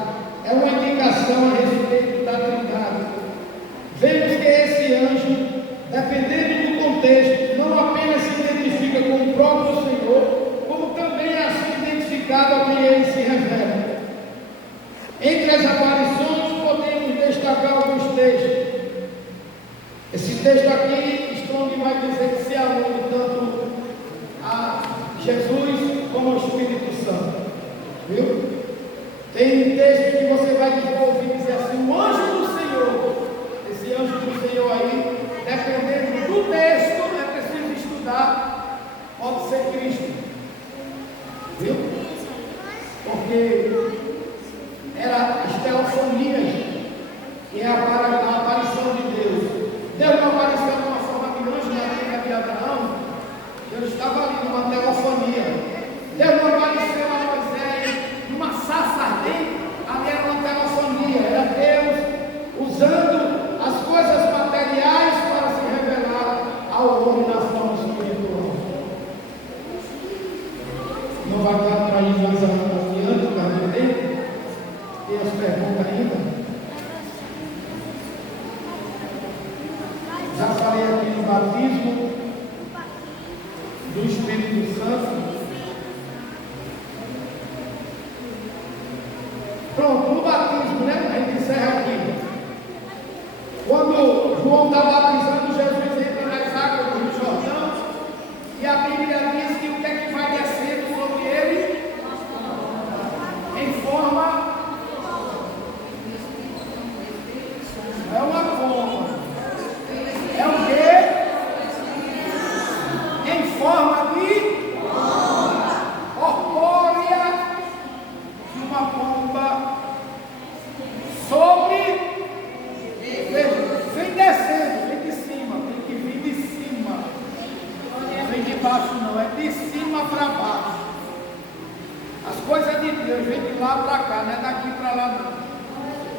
é uma indicação a respeito da Trindade. Vemos que esse anjo, dependendo do contexto, não apenas se identifica com o próprio Senhor, como também é assim identificado a quem ele se revela. Entre as aparições podemos destacar alguns textos. Esse texto aqui, Strong vai dizer que se alude tanto a Jesus como ao Espírito Santo. Viu? Tem textos que você vai ouvir dizer assim: o anjo do Senhor. Esse anjo do Senhor aí, dependendo do texto, é preciso estudar. Pode ser Cristo. Viu? Porque era as teofonias, que é a aparição de Deus. Deus não apareceu de uma forma de anjo na terra de Abraão. Deus estava ali numa teofonia. Deus não apareceu a Moisés numa Não vai estar para ir mais adiante, para entender? Tem as perguntas ainda? Já falei aqui no batismo do Espírito Santo. Pronto, no batismo, né? A gente encerra aqui. Quando João está batizando, Jesus entra nas águas do Rio Jordão, e a Bíblia diz que o que é que vai descendo sobre ele? Em forma. É uma forma. É o quê? Em forma de corpórea de uma pomba sobre. Vem descendo, vem de cima, tem que vir de cima. Não vem de baixo não, é de cima para baixo. As coisas de Deus vem de lá para cá, não é daqui para lá não.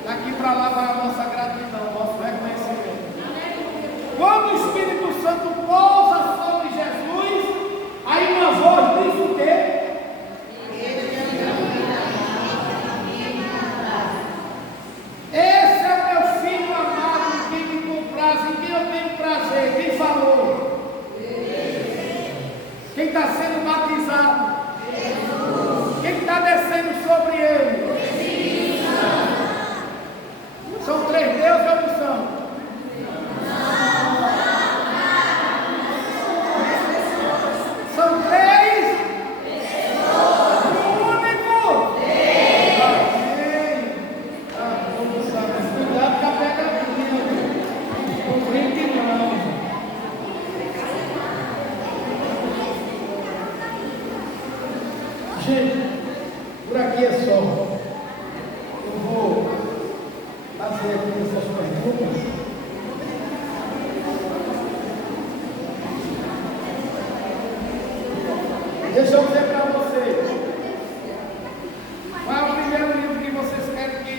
Daqui para lá vai a nossa gratidão, nosso reconhecimento. Quando o Espírito Santo pousa sobre Jesus, aí uma voz diz o quê? Esse é o meu filho amado, em quem me compraz, em quem eu tenho prazer. Quem falou? Quem está sendo batizado? Quem está descendo sobre ele? São três deuses ou não são? São três? O único? Vamos lá, mas cuidado com a pegadinha. Não brinque não. Gente, por aqui é só. Eu vou fazer aqui essas perguntas. Deixa eu dizer para vocês. Qual é o primeiro livro que vocês querem que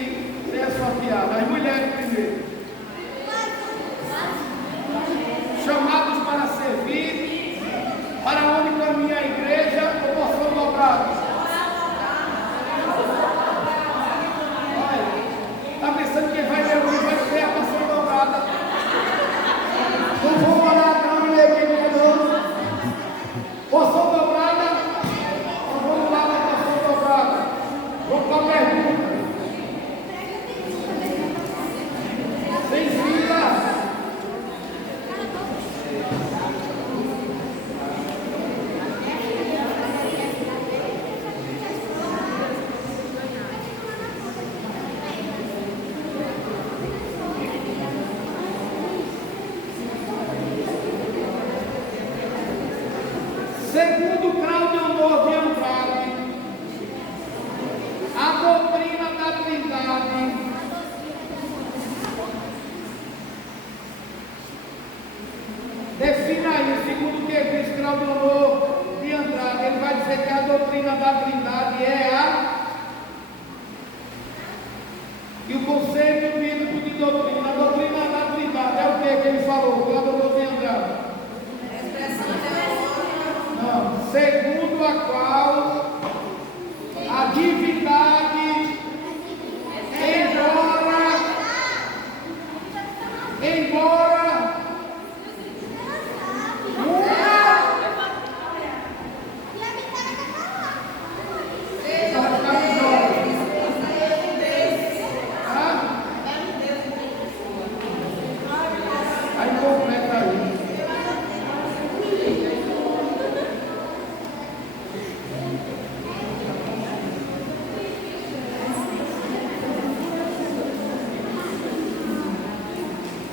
seja sorteado? As mulheres primeiro. Chamados para servir. Para onde caminha a igreja ou porção dobrada? Está pensando que vai ler o livro vai ter a porção dobrada? Não vou falar não, ler o livro não. Porção dobrada? Então vamos lá na porção dobrada. Vamos para a pergunta. Sem fila. Segundo Cláudio Amor de Andrade, a doutrina da Trindade defina aí, segundo o que diz Cláudio Amor de Andrade, ele vai dizer que a doutrina da Trindade é e o conceito bíblico de doutrina, a doutrina da Trindade é o que ele falou, Cláudio Amor de Andrade? Não, segundo a qual a divindade, embora aí completa aí.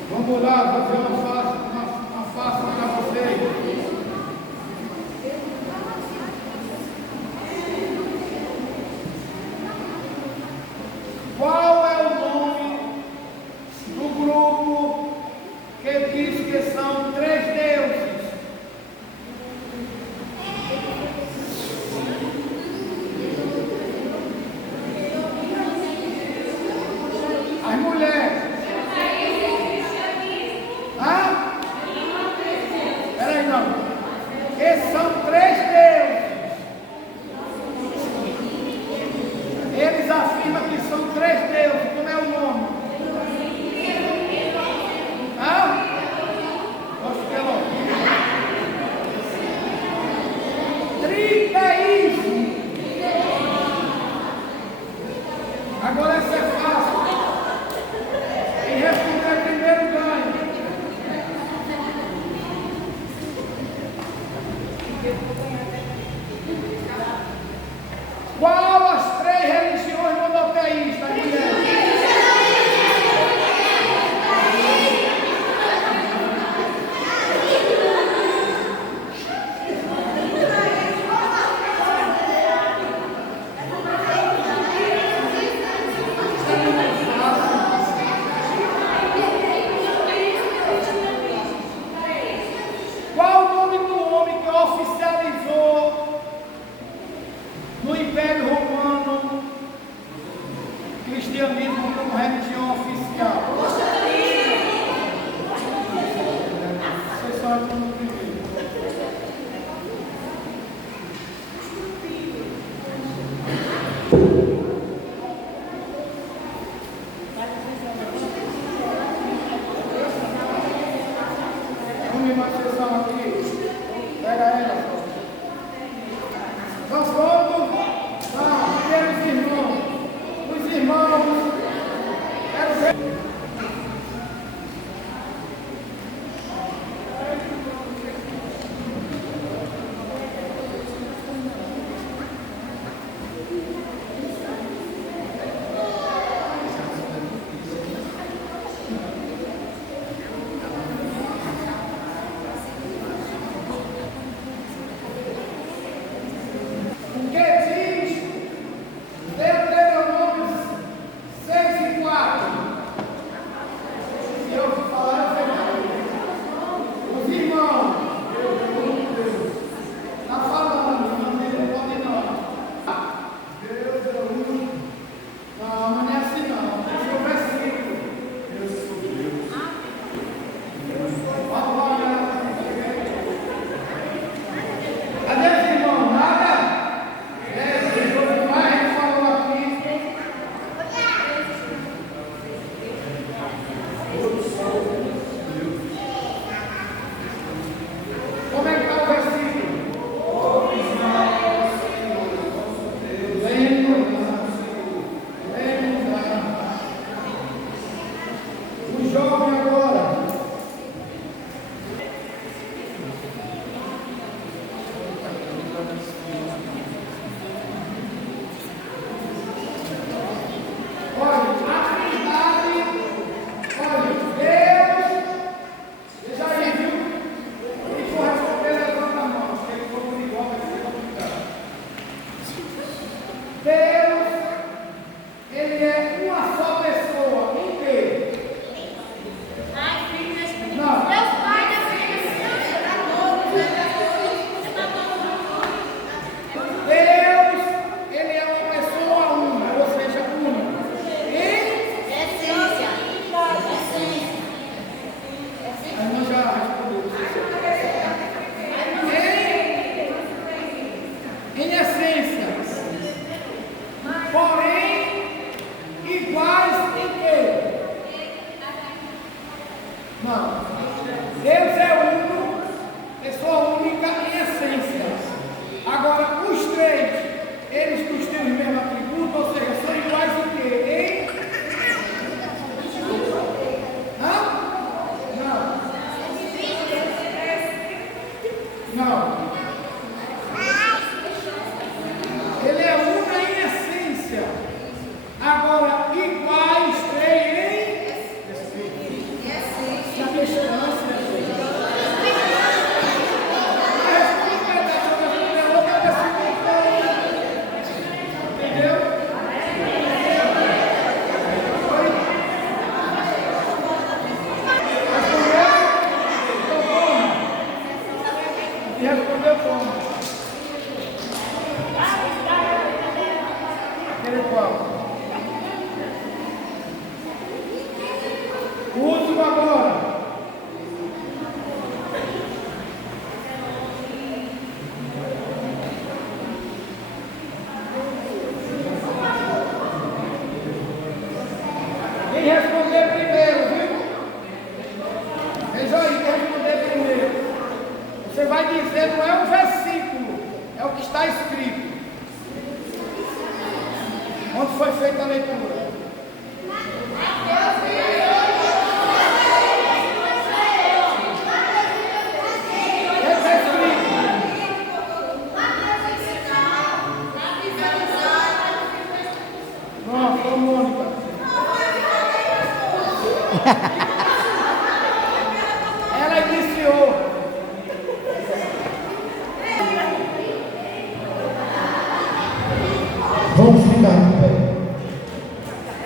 Vamos lá, vou fazer uma fácil para vocês. Qual é o nome do grupo que diz que são três deuses? As mulheres. Hã? Que é isso? Agora essa é fácil. Quem responder primeiro ganha. Qual as 3 religiões monoteístas, mulher? Qual o nome do homem que oficializou no Império Romano o cristianismo como religião oficial? Vocês sabem no primeiro. Vamos mais sessão aqui. Pega ela. Nós vamos primeiro os irmãos. Os irmãos. Quero ver. O que diz Deuteronômio 6:4? Se eu falar, eu sei. Os irmãos, está falando, não pode não. Deus é o único. Não, mas não é assim não. Esse é o versículo. Eu sou Deus. Pode falar. Adeus, irmão. Nada? Vai, falou aqui. Como é que está o versículo? Lembra. O jovem agora. Olha, a Trindade, olha, Deus, deixa aí, viu? E for responder, levanta a mão, se ele for por igual, vai ser complicado. Deus, ele é uma só pessoa, em quê? Não. Deus, ele é uma pessoa única, ou seja, única. A irmã já respondeu. Em essência, porém, iguais em quê? Não. Deus é uno, pessoa única em essência. Agora, os 3, eles têm os mesmos atributos, ou seja, são iguais em quê? Hã? Não. Ele é uno em essência. Agora, iguais 3 em distância. Entendeu? Respondeu como? Aquele qual? O último agora. Quem responder primeiro, viu? Veja aí, quem responder primeiro. Você vai dizer, não é um versículo, é o que está está escrito. Onde foi feita a leitura? Não, foi Mônica. Ela iniciou. Vamos ficar em pé.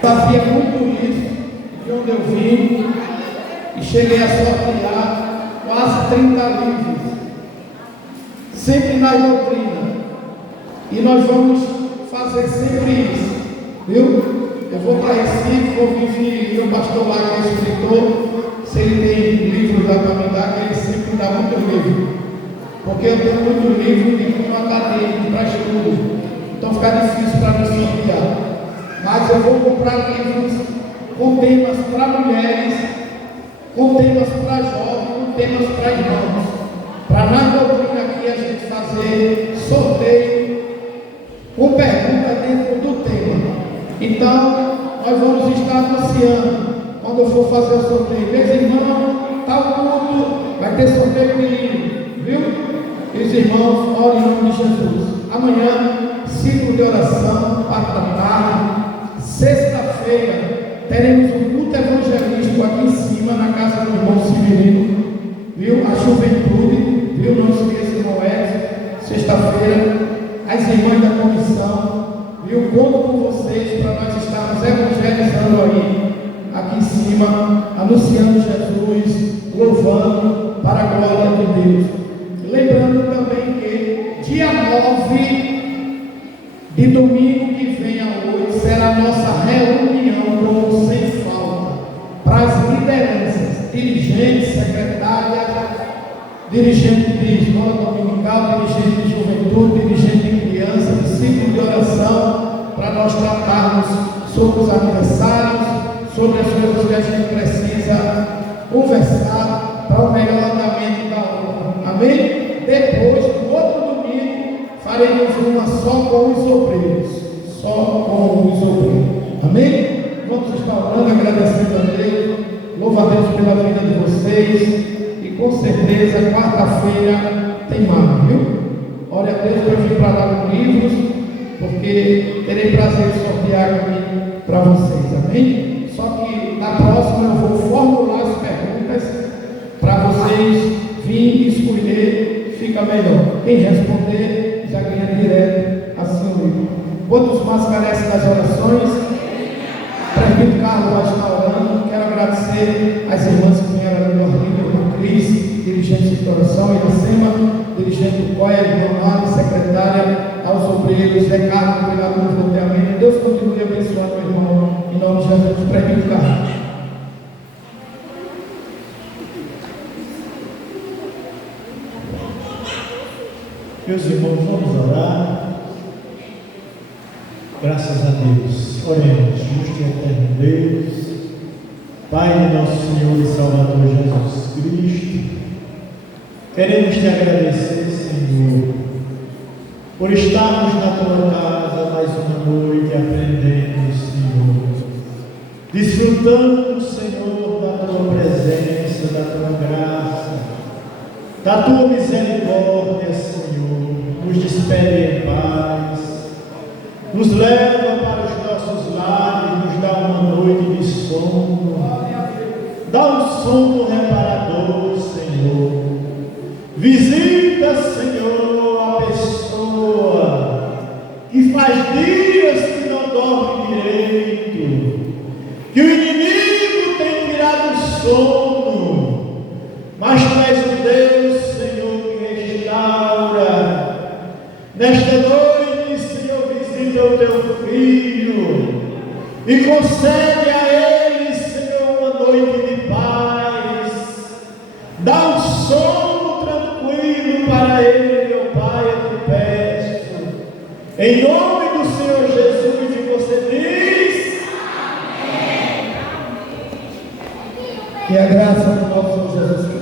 Sabia muito isso, de onde eu vim, e cheguei a sortear quase 30 livros, sempre na doutrina. E nós vamos fazer sempre isso, viu? Eu vou para Recife, vou vir meu pastor lá que é escritor, se ele tem livros lá para me dar, que ele sempre dá muito livro, porque eu tenho muito livro de cunho acadêmico para estudo, então fica difícil para nos sortear. Mas eu vou comprar livros com temas para mulheres, com temas para jovens, com temas para irmãos, para na doutrina aqui a gente fazer sorteio com pergunta dentro do tema. Então, nós vamos estar anunciando quando eu for fazer o sorteio. Meus irmãos, tal culto, vai ter sorteio de livro, viu? Meus irmãos, orem em nome de Jesus. Amanhã, ciclo de oração, parte da tarde. Sexta-feira, teremos um culto evangelístico aqui em cima, na casa do irmão Severino, viu? A juventude, viu? Não esqueça, irmão Edson. Sexta-feira, as irmãs da comissão, viu? Conto com vocês para nós estarmos evangelizando aí, aqui em cima, anunciando Jesus, louvando para a glória de Deus. Lembrando também que dia 9 de domingo que vem a 8 será a nossa reunião como sem falta para as lideranças, dirigentes, secretárias, dirigente de escola dominical, dirigente de juventude, dirigente de criança, de ciclo de oração, para nós tratarmos sobre os aniversários, sobre as coisas que a gente precisa conversar para o melhor andamento da obra. Amém? Depois, no outro domingo, faremos uma só com os obreiros. Só com os obreiros. Amém? Vamos estar orando, agradecendo a Deus. Louva a Deus pela vida de vocês. E com certeza, quarta-feira tem mais, viu? Ore a Deus para eu vir para lá com livros, porque terei prazer de sortear aqui para vocês. Amém? Só que na próxima eu vou formular as perguntas para vocês virem escolher. Fica melhor. Quem responder já ganha direto assim o livro. Quantos mais carecem das orações? O presbítero Carlos vai estar orando. Quero agradecer às irmãs que vieram ali no Rio, irmão Cris, dirigente de oração, Iracema, dirigente do COIA, irmão Mário, secretária, aos obreiros, Zé Carlos, obrigado pelo roteamento. Deus continue abençoando o irmão, em nome de Jesus, presbítero Carlos. Meus irmãos, vamos orar. Graças a Deus. Oremos, justo e eterno Deus, Pai de nosso Senhor e Salvador Jesus Cristo, queremos te agradecer, Senhor, por estarmos na tua casa mais uma noite aprendendo, Senhor, desfrutando, Senhor, da tua presença, da tua graça, da tua misericórdia, Senhor. Nos despede em paz, nos leva para os nossos lares, nos dá uma noite de sono, dá um sono reparador, Senhor. Visita, Senhor, a pessoa que faz dias que não dorme direito, que o inimigo tem tirado o sono, mas tu és o Deus, Senhor, que restaura. Nesta noite, Senhor, visita o teu filho e concede a ele, Senhor, uma noite de paz. Dá um sono tranquilo para ele, meu Pai, eu te peço. Em nome do Senhor Jesus, e você diz: amém. Que a graça do nosso Senhor Jesus Cristo,